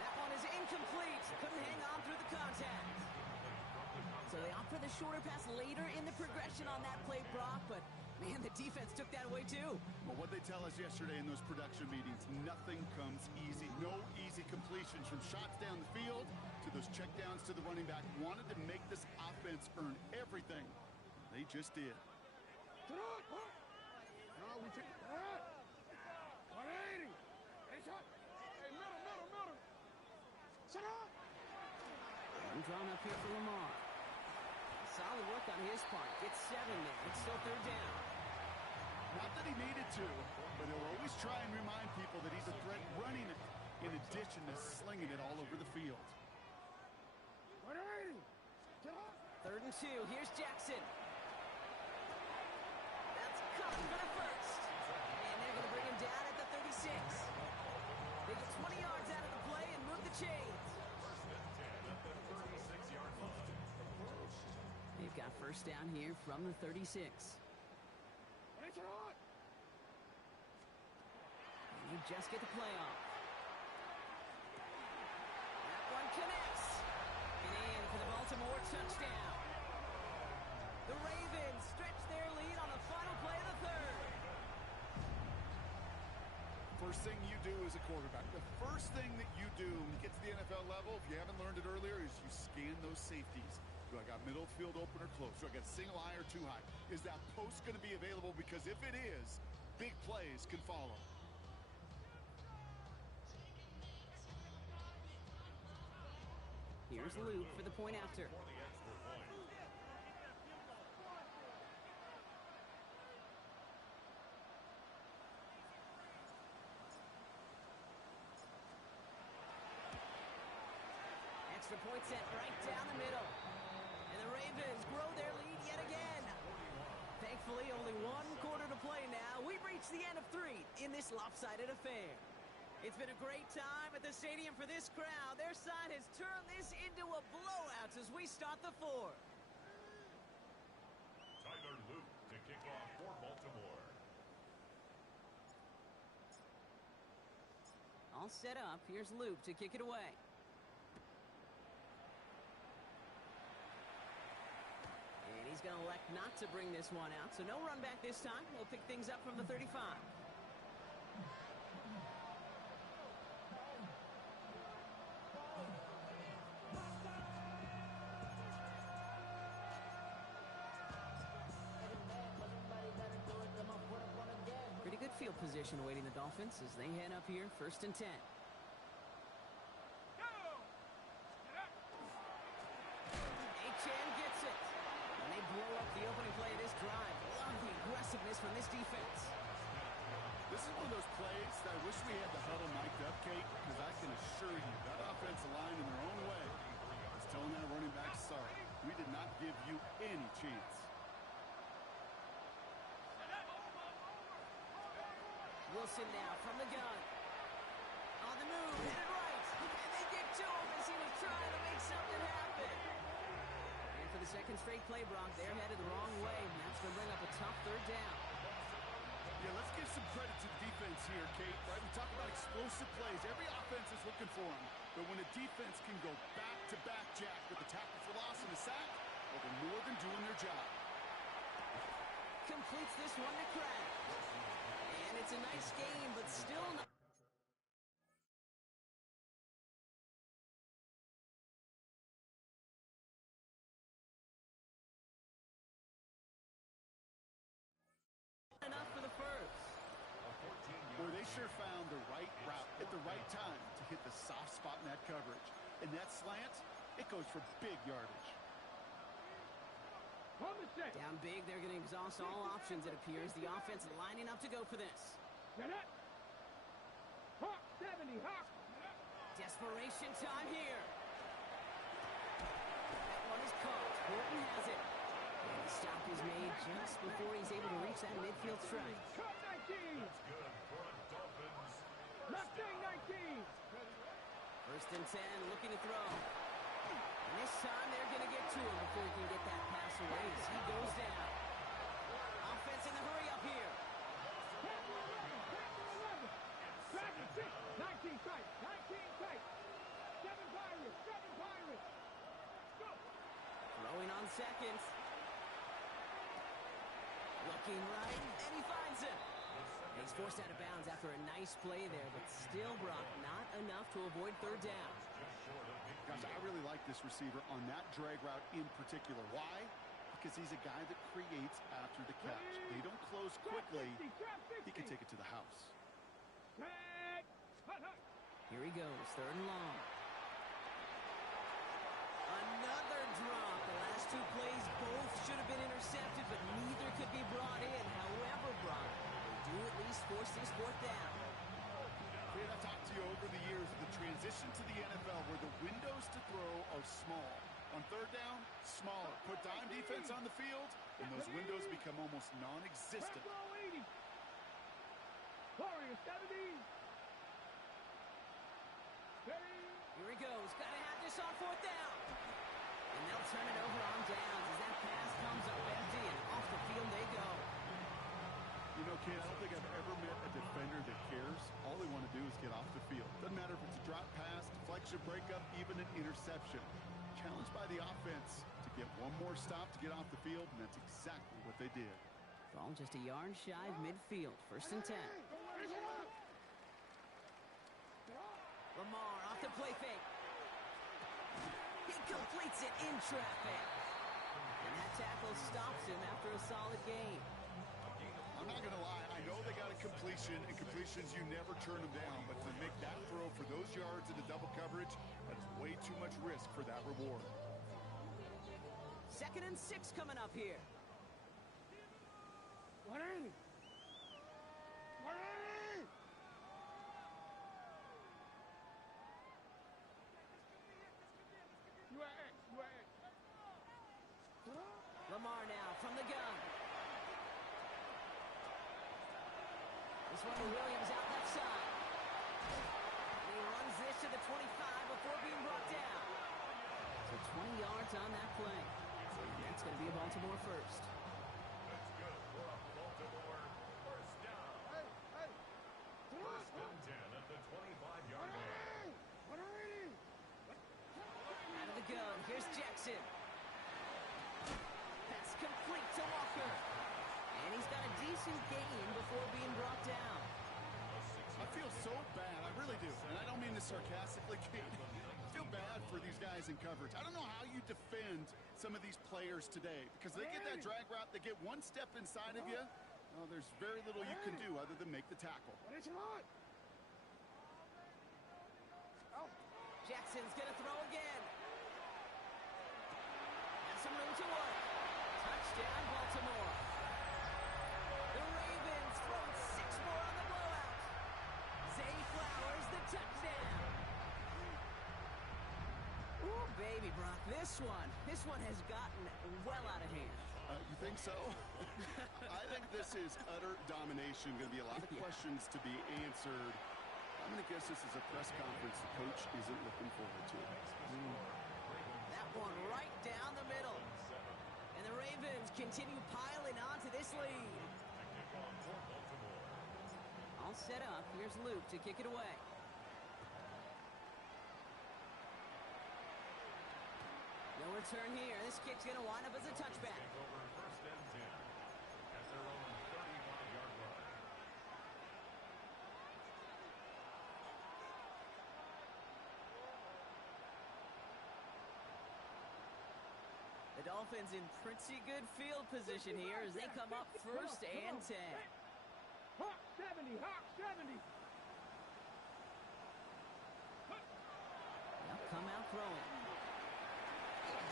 That one is incomplete. Couldn't hang on through the contact. So they opt for the shorter pass later in the progression on that play, Brock, but man, the defense took that away too. Well, what they tell us yesterday in those production meetings, nothing comes easy. No easy completions from shots down the field to those checkdowns to the running back. Wanted to make this offense earn everything. They just did. No, we take that. 180. Hey, shot. Hey, middle. Sit up. And drawn up here for Lamar. Solid work on his part. Gets 7 there. It's still third down. Not that he needed to, but he'll always try and remind people that he's a threat running it in addition to slinging it all over the field. 180. Sit up. Third and 2. Here's Jackson. That's caught for the first. And they're going to bring him down at the 36. They get 20 yards out of the play and move the chains. They've got first down here from the 36. Nice shot. And they just get the play off. That one connects. And in for the Baltimore touchdown. The Ravens stretch their lead on the final play of the third. First thing you do as a quarterback, the first thing that you do when you get to the NFL level, if you haven't learned it earlier, is you scan those safeties. Do I got middle field open or close? Do I got single high or too high? Is that post going to be available? Because if it is, big plays can follow. Here's Luke for the point after. Extra point set right down the middle. And the Ravens grow their lead yet again. Thankfully, only one quarter to play now. We've reached the end of 3 in this lopsided affair. It's been a great time at the stadium for this crowd. Their side has turned this into a blowout as we start the fourth. Tyler Luke to kick off for Baltimore. All set up. Here's Luke to kick it away. And he's going to elect not to bring this one out, so no run back this time. We'll pick things up from the 35. Pretty good field position awaiting the Dolphins as they head up here, 1st and 10. Gets it. And they blow up the opening play of this drive. Love the aggressiveness from this defense. This is one of those plays that I wish we had the huddle mic'd up, Kate, because I can assure you that offensive line in their own way is telling that running back, sorry, we did not give you any chance. Wilson now from the gun. On the move, headed right. And they get to him as he was trying to make something happen. And for the second straight play, Brock, they're headed the wrong way. And that's going to bring up a tough 3rd down. Yeah, let's give some credit to the defense here, Kate. Right? We talk about explosive plays. Every offense is looking for them. But when a defense can go back-to-back, Jack, with a tackle for loss and a sack, well, they're more than doing their job. Completes this one to Craig. And it's a nice game, but still not. Enough for the first. Boy, they sure found the right route at the right time to hit the soft spot in that coverage. And that slant, it goes for big yardage. Down big, they're going to exhaust all options, it appears. The offense lining up to go for this. Hawk 70, Hawk. Desperation time here. That one is caught. Horton has it. And the stop is made just before he's able to reach that midfield strike. Cut 19. That's good for the Dolphins. Mustang 19. 1st and 10, looking to throw. And this time they're going to get to him before he can get that pass away as he goes down. Offense in the hurry up here. 19 tight, 19 tight. 7 Pirates, 7 Pirates. Go. Throwing on seconds. Looking right, and he finds it. And he's forced out of bounds after a nice play there, but still, Brock, not enough to avoid 3rd down. Gosh, I really like this receiver on that drag route in particular. Why? Because he's a guy that creates after the catch. They don't close quickly. He can take it to the house. Here he goes, 3rd and long. Another drop. The last 2 plays both should have been intercepted, but neither could be brought in. However, Brock, they do at least force this 4th down. Fred, I've talked to you over the years of the transition to the NFL where the windows to throw are small. On 3rd down, smaller. Put dime defense on the field, and those windows become almost non-existent. Warrior 70. Here he goes. Got to have this on 4th down. And they'll turn it over on downs as that pass comes up empty, and off the field they go. You know, kid, I don't think I've ever met a defender that cares. All they want to do is get off the field. Doesn't matter if it's a drop pass, deflection, breakup, even an interception. Challenged by the offense to get one more stop to get off the field, and that's exactly what they did. Ball just a yard shy of midfield. 1st and 10. Lamar off the play fake. He completes it in traffic. And that tackle stops him after a solid gain. I'm not going to lie. I know they got a completion, and completions, you never turn them down. But to make that throw for those yards in the double coverage, that is way too much risk for that reward. 2nd and 6 coming up here. 180. 180. Lamar now from the gun. This one to Williams out left side. he runs this to the 25 before being brought down. So 20 yards on that play. And that's going to be a Baltimore first. That's good for a Baltimore first down. Hey, hey. First and 10 at the 25-yard line. Out of the gun, here's Jackson. Pass complete to Walker. And he's got a decent gain before being brought down. I feel so bad. I really do. And I don't mean this sarcastically, Kate. I feel bad for these guys in coverage. I don't know how you defend some of these players today because they get that drag route, they get one step inside of you. Well, there's very little you can do other than make the tackle. Jackson's going to throw again. Has some room to work. Touchdown, Baltimore. The Ravens throwing 6 more on the blowout. Zay Flowers, the touchdown. Ooh, baby, Brock, this one has gotten well out of hand. You think so? I think this is utter domination. Going to be a lot of questions to be answered. I'm going to guess this is a press conference the coach isn't looking forward to. That one right down the middle. And the Ravens continue piling on to this lead. All set up. Here's Luke to kick it away. No return here. This kick's going to wind up as a touchback. Over first and 10 at their own 35-yard line. The Dolphins in pretty good field position here as they come up first and 10. Hawk 70, Hawk 70. They'll come out throwing.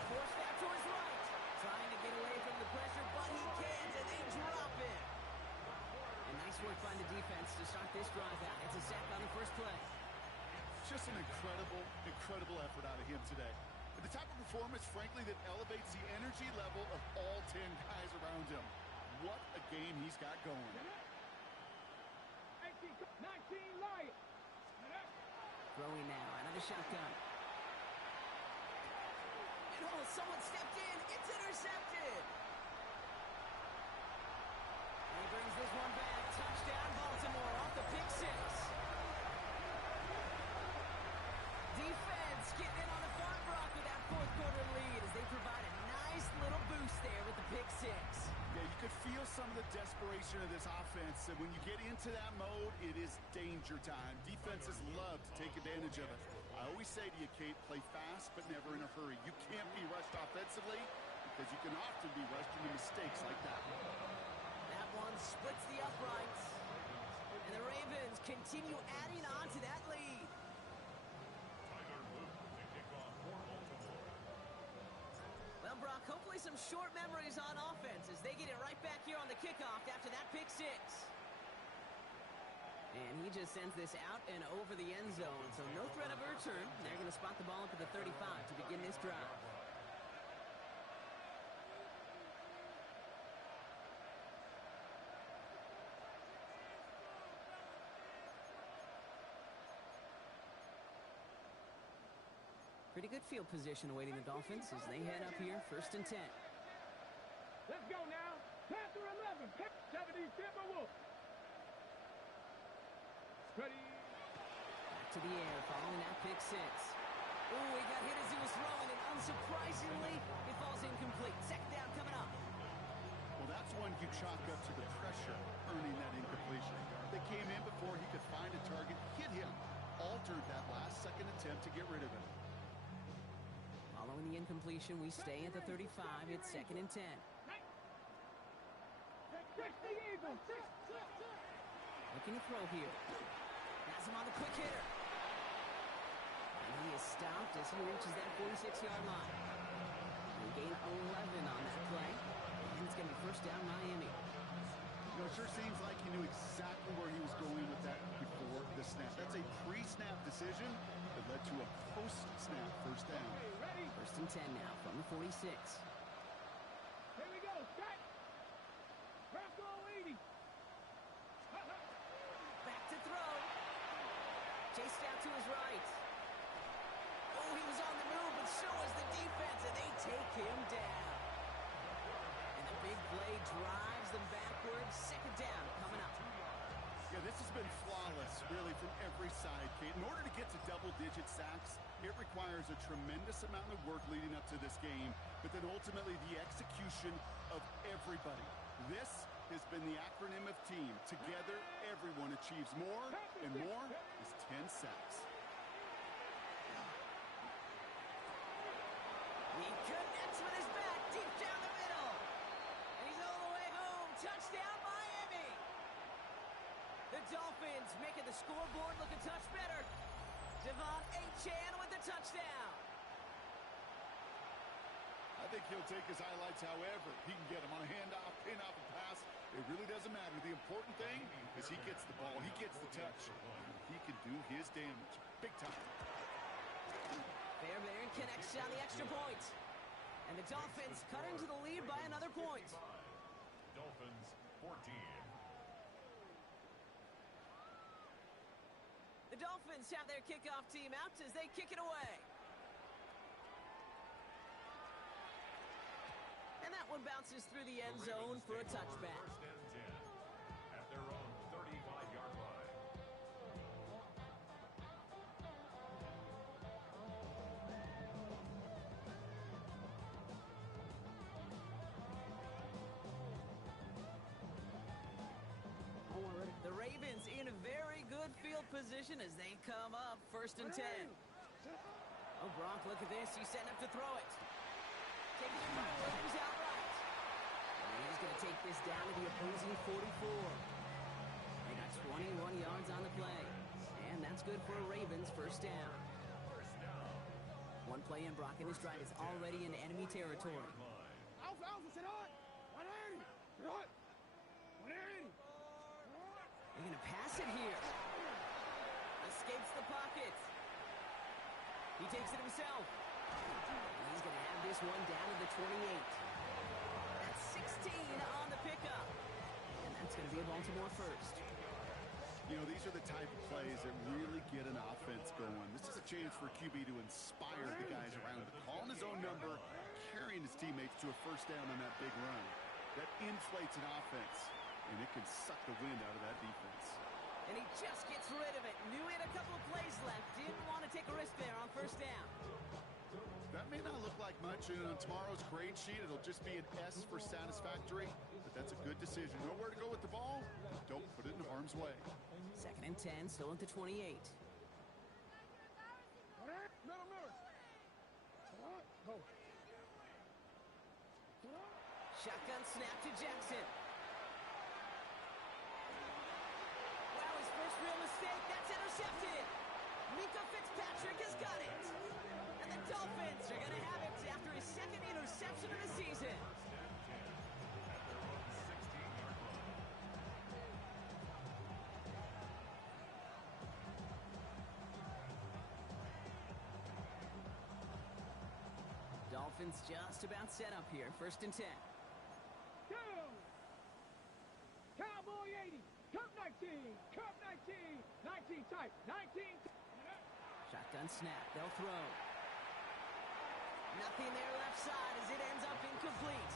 Forced out to his right. Trying to get away from the pressure, but he can't, and they drop it. And nice work by the defense to start this drive out. It's a sack on the first play. Just an incredible effort out of him today. The type of performance, frankly, that elevates the energy level of all 10 guys around him. What a game he's got going. 19 Lions. Throwing now out of the shotgun. And oh, someone stepped in. It's intercepted. And he brings this one back. Touchdown, Baltimore off the pick six. Defense getting in on the front, Brock, with that fourth quarter lead as they provide a nice little boost there with the pick six. Yeah, you could feel some of the desperation of this offense. And when you get into that mode, it is danger time. Defenses love to take advantage of it. I always say to you, Kate, play fast but never in a hurry. You can't be rushed offensively because you can often be rushed into mistakes like that. That one splits the uprights. And the Ravens continue adding on to that lead. Well, Brock, hopefully some short memories on offense as they get it right back here on the kickoff after that pick six. And he just sends this out and over the end zone, so no threat of a return. They're going to spot the ball up at the 35 to begin this drive. Pretty good field position awaiting the Dolphins as they head up here, first and 10. Let's go now. Panther 11, 70 Timberwolves. Ready. Back to the air, following that pick six. Oh, he got hit as he was throwing, and unsurprisingly, it falls incomplete. Second down coming up. Well, that's one you chalk up to the pressure earning that incompletion. They came in before he could find a target, hit him, altered that last second attempt to get rid of him. Following the incompletion, we stay at the 35. It's second and 10. Looking to throw here. Has him on the quick hitter. And he is stopped as he reaches that 46-yard line. They gain 11 on that play. And it's going to be first down Miami. You know, it sure seems like he knew exactly where he was going with that before the snap. That's a pre-snap decision that led to a post-snap first down. First and 10 now from the 46. Here we go. Strike. Bronco 80. Back to throw. Chased out to his his right. Oh, he was on the move, but so was the defense, and they take him down. And the big play drives them backwards. Second down coming up. Yeah, this has been flawless, really, from every side, Kate. In order to get to double-digit sacks, it requires a tremendous amount of work leading up to this game, but then ultimately the execution of everybody. This has been the acronym of team. Together, everyone achieves more, and more is 10 sacks. He connects with his back deep down the middle. And he's all the way home. Touchdown, Miami. The Dolphins making the scoreboard look a touch better. Devon Achane with the touchdown. I think he'll take his highlights however he can get them on a handoff, pin off a pass. It really doesn't matter. The important thing is he gets the ball. He gets the touch. He can do his damage. Big time. Fairbairn connects on the extra point. And the Dolphins cut into the lead by another point. Dolphins 14. The Dolphins have their kickoff team out as they kick it away. And that one bounces through the end zone for a touchback. First and 10 at their own 35-yard line. The Ravens in a very good field position as they come up first and 10. Oh, Gronk, look at this. He's setting up to throw it. Taking it by Williams outright. And he's going to take this down to the opposing 44. They got 21 yards on the play. And that's good for a Ravens first down. One play in, Brock, and this drive is already in enemy territory. Alpha, sit on. 180. Sit on. 180. They're going to pass it here. Escapes the pocket. He takes it himself. He's going to have this one down to the 28. That's 16 on the pickup. And that's going to be a Baltimore first. You know, these are the type of plays that really get an offense going. This is a chance for QB to inspire the guys around him, calling his own number, carrying his teammates to a first down on that big run. That inflates an offense, and it can suck the wind out of that defense. And he just gets rid of it. Knew he had a couple of plays left. Didn't want to take a risk there on first down. That may not look like much, and on tomorrow's grade sheet, it'll just be an S for satisfactory, but that's a good decision. Know where to go with the ball? Don't put it in harm's way. Second and 10, still at the 28. Middle. Go. Shotgun snap to Jackson. Wow, his first real mistake. That's intercepted. Mika Fitzpatrick has got it. And the Dolphins are going to have it after his second interception of the season. Dolphins just about set up here. First and 10. Go. Cowboy 80. Cup 19. Cup 19. 19 type. 19. Shotgun snap. They'll throw. Nothing there left side as it ends up incomplete.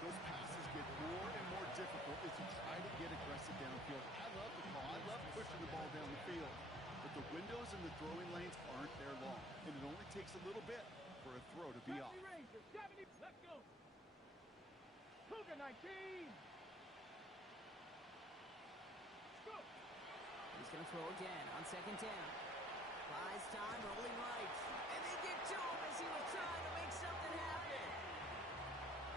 Those passes get more and more difficult as you try to get aggressive downfield. I love the call. I love pushing the ball down the field. But the windows in the throwing lanes aren't there long. And it only takes a little bit for a throw to be off. 70 Rangers. 70. Let's go. Cougar 19. Go. He's going to throw again on second down. Buys time, rolling right. And they get to him as he was trying to make something happen.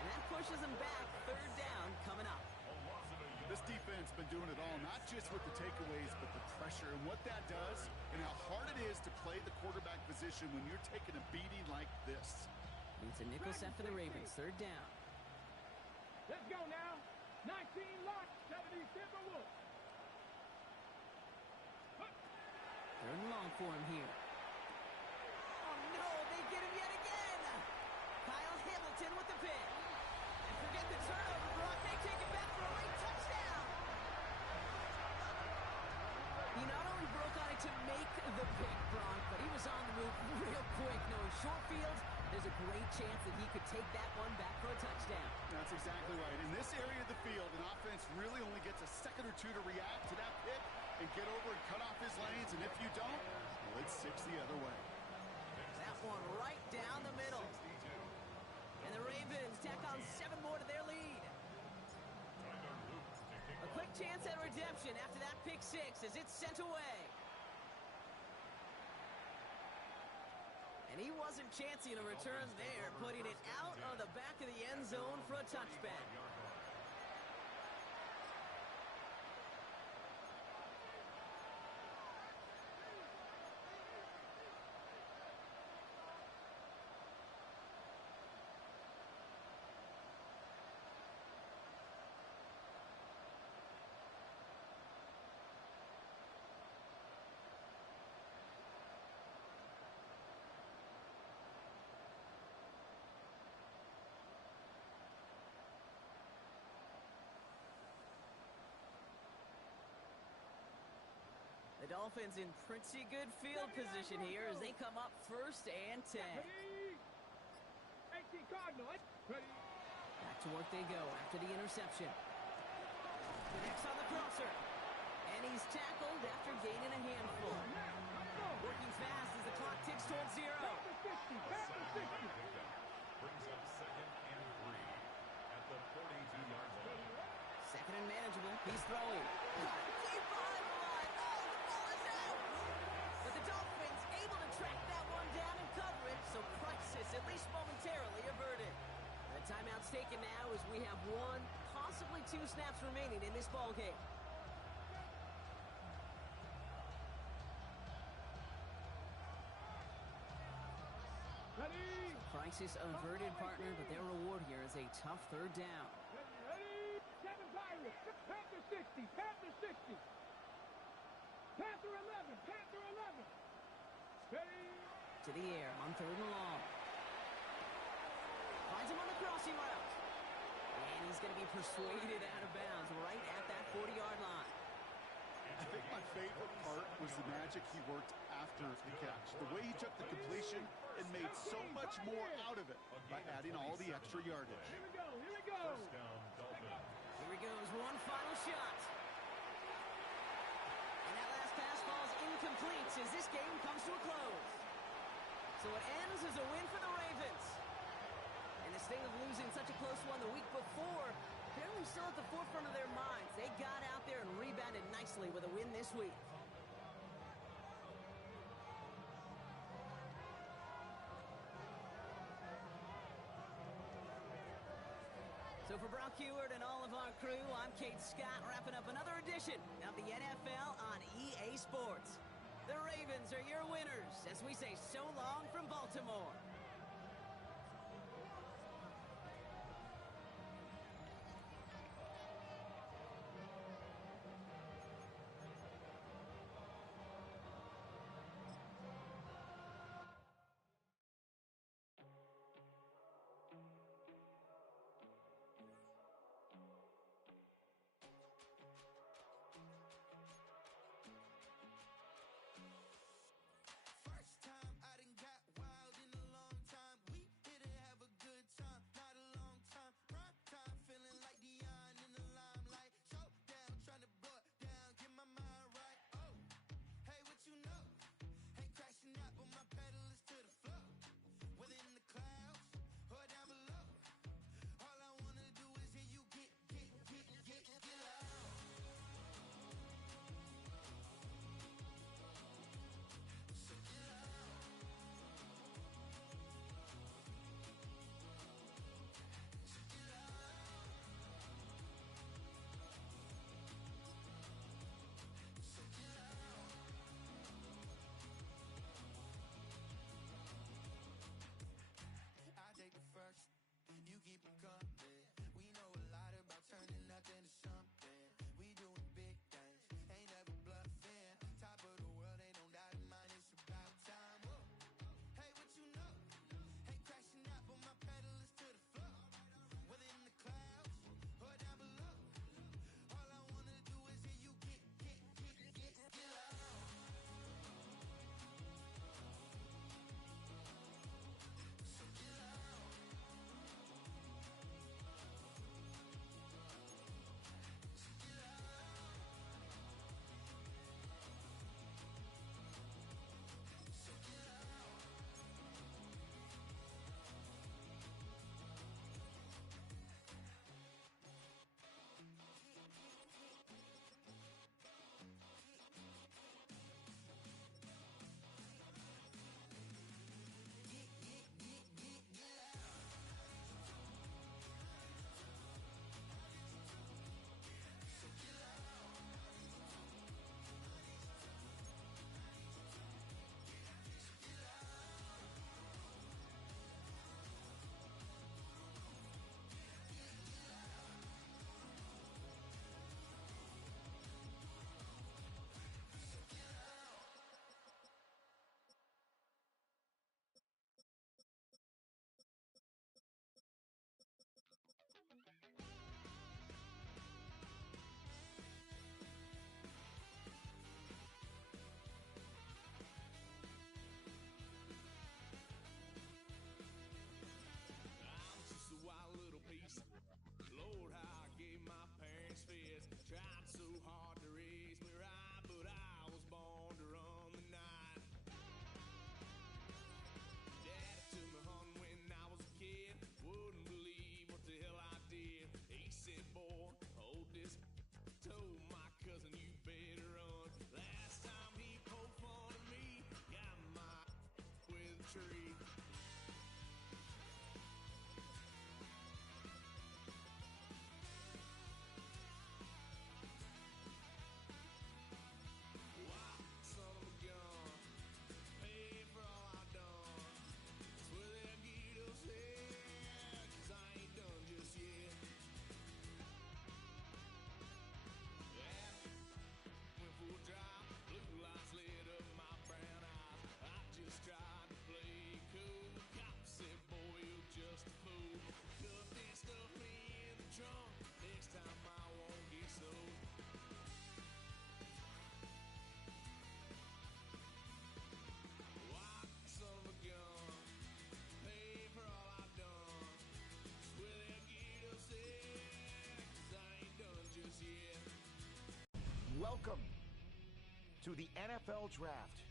And that pushes him back. Third down coming up. This defense been doing it all, not just with the takeaways, but the pressure and what that does and how hard it is to play the quarterback position when you're taking a beating like this. It's a nickel set for the Ravens. Third down. Let's go now. 19 lock. 70 Timberwolves. Third and long for him here. Oh, no, they get him yet again. Kyle Hamilton with the pick. And forget the turnover, Brock. They take it back for a late touchdown. He not only broke on it to make the move real quick, knowing short field, there's a great chance that he could take that one back for a touchdown. That's exactly right. In this area of the field, an offense really only gets a second or two to react to that pick and get over and cut off his lanes, and if you don't, well, it's 6 the other way. That one right down the middle. And the Ravens tack on 7 more to their lead. A quick chance at redemption after that pick 6 as it's sent away. And he wasn't chancing a return there, putting it out of the back of the end zone for a touchback. The Dolphins in pretty good field position here as they come up 1st and 10. Back to work they go after the interception. Connects on the crosser. And he's tackled after gaining a handful. Working fast as the clock ticks towards 0. Brings up 2nd and 3 at the 42-yard line. 2nd and manageable. He's throwing. Deep behind the line. Oh, the ball is out. But the Dolphins able to track that one down and cover it, so crisis at least momentarily averted. The timeout's taken now as we have 1, possibly 2 snaps remaining in this ballgame. Crisis averted, partner, but their reward here is a tough 3rd down. Panther 60, Panther 60. Panther 11, Panther 11. Ready? To the air on 3rd and long. Finds him on the crossing route. And he's going to be persuaded out of bounds right at that 40-yard line. I think my favorite part was the magic he worked after the catch. The way he took the completion and made so much more out of it by adding all the extra yardage. Here we go, here we go. First down, Dolphins. Here he goes, one final shot. And that last pass falls incomplete as this game comes to a close. So it ends as a win for the Ravens. And the sting of losing such a close one the week before, apparently still at the forefront of their minds. They got out there and rebounded nicely with a win this week. So for Brock Heward and all of our crew, I'm Kate Scott, wrapping up another edition of the NFL on EA Sports. The Ravens are your winners as we say so long from Baltimore. First time I done got wild in the long Welcome to the NFL Draft.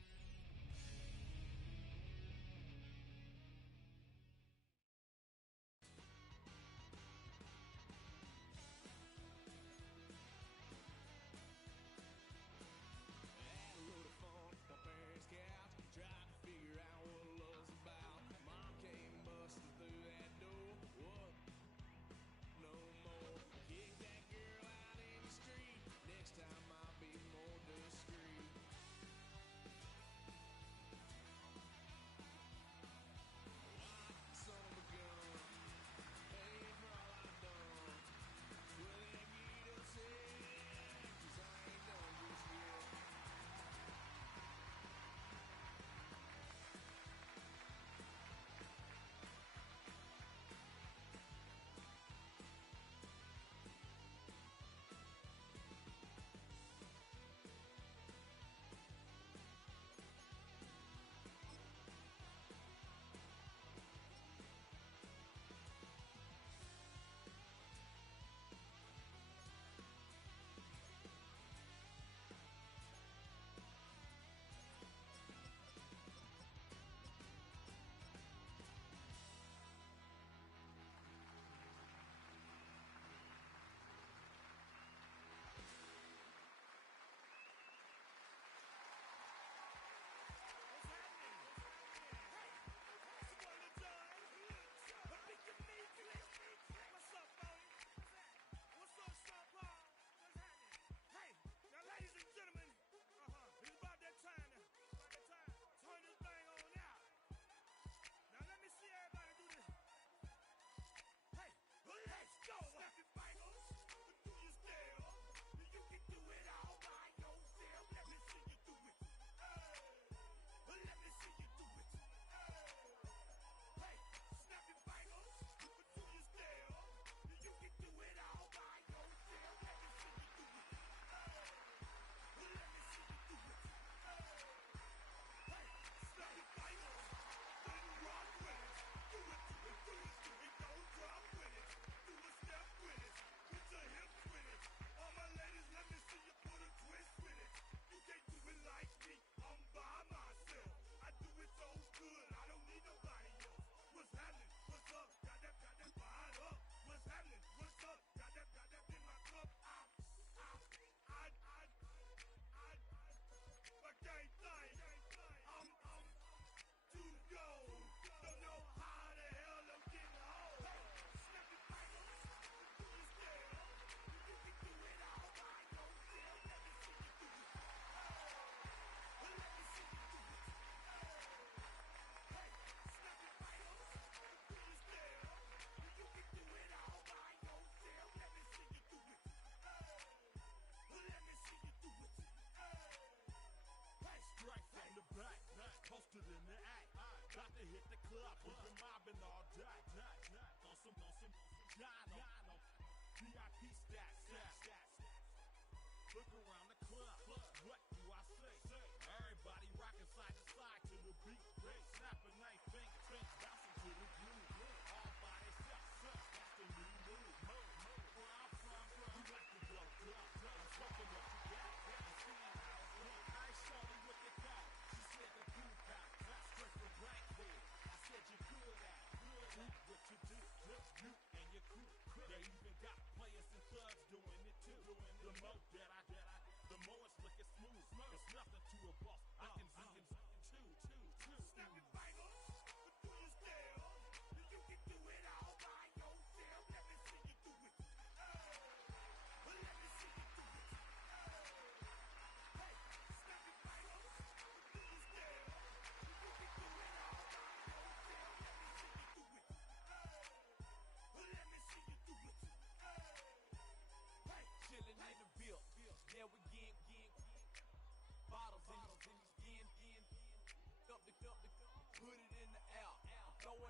VIP stats.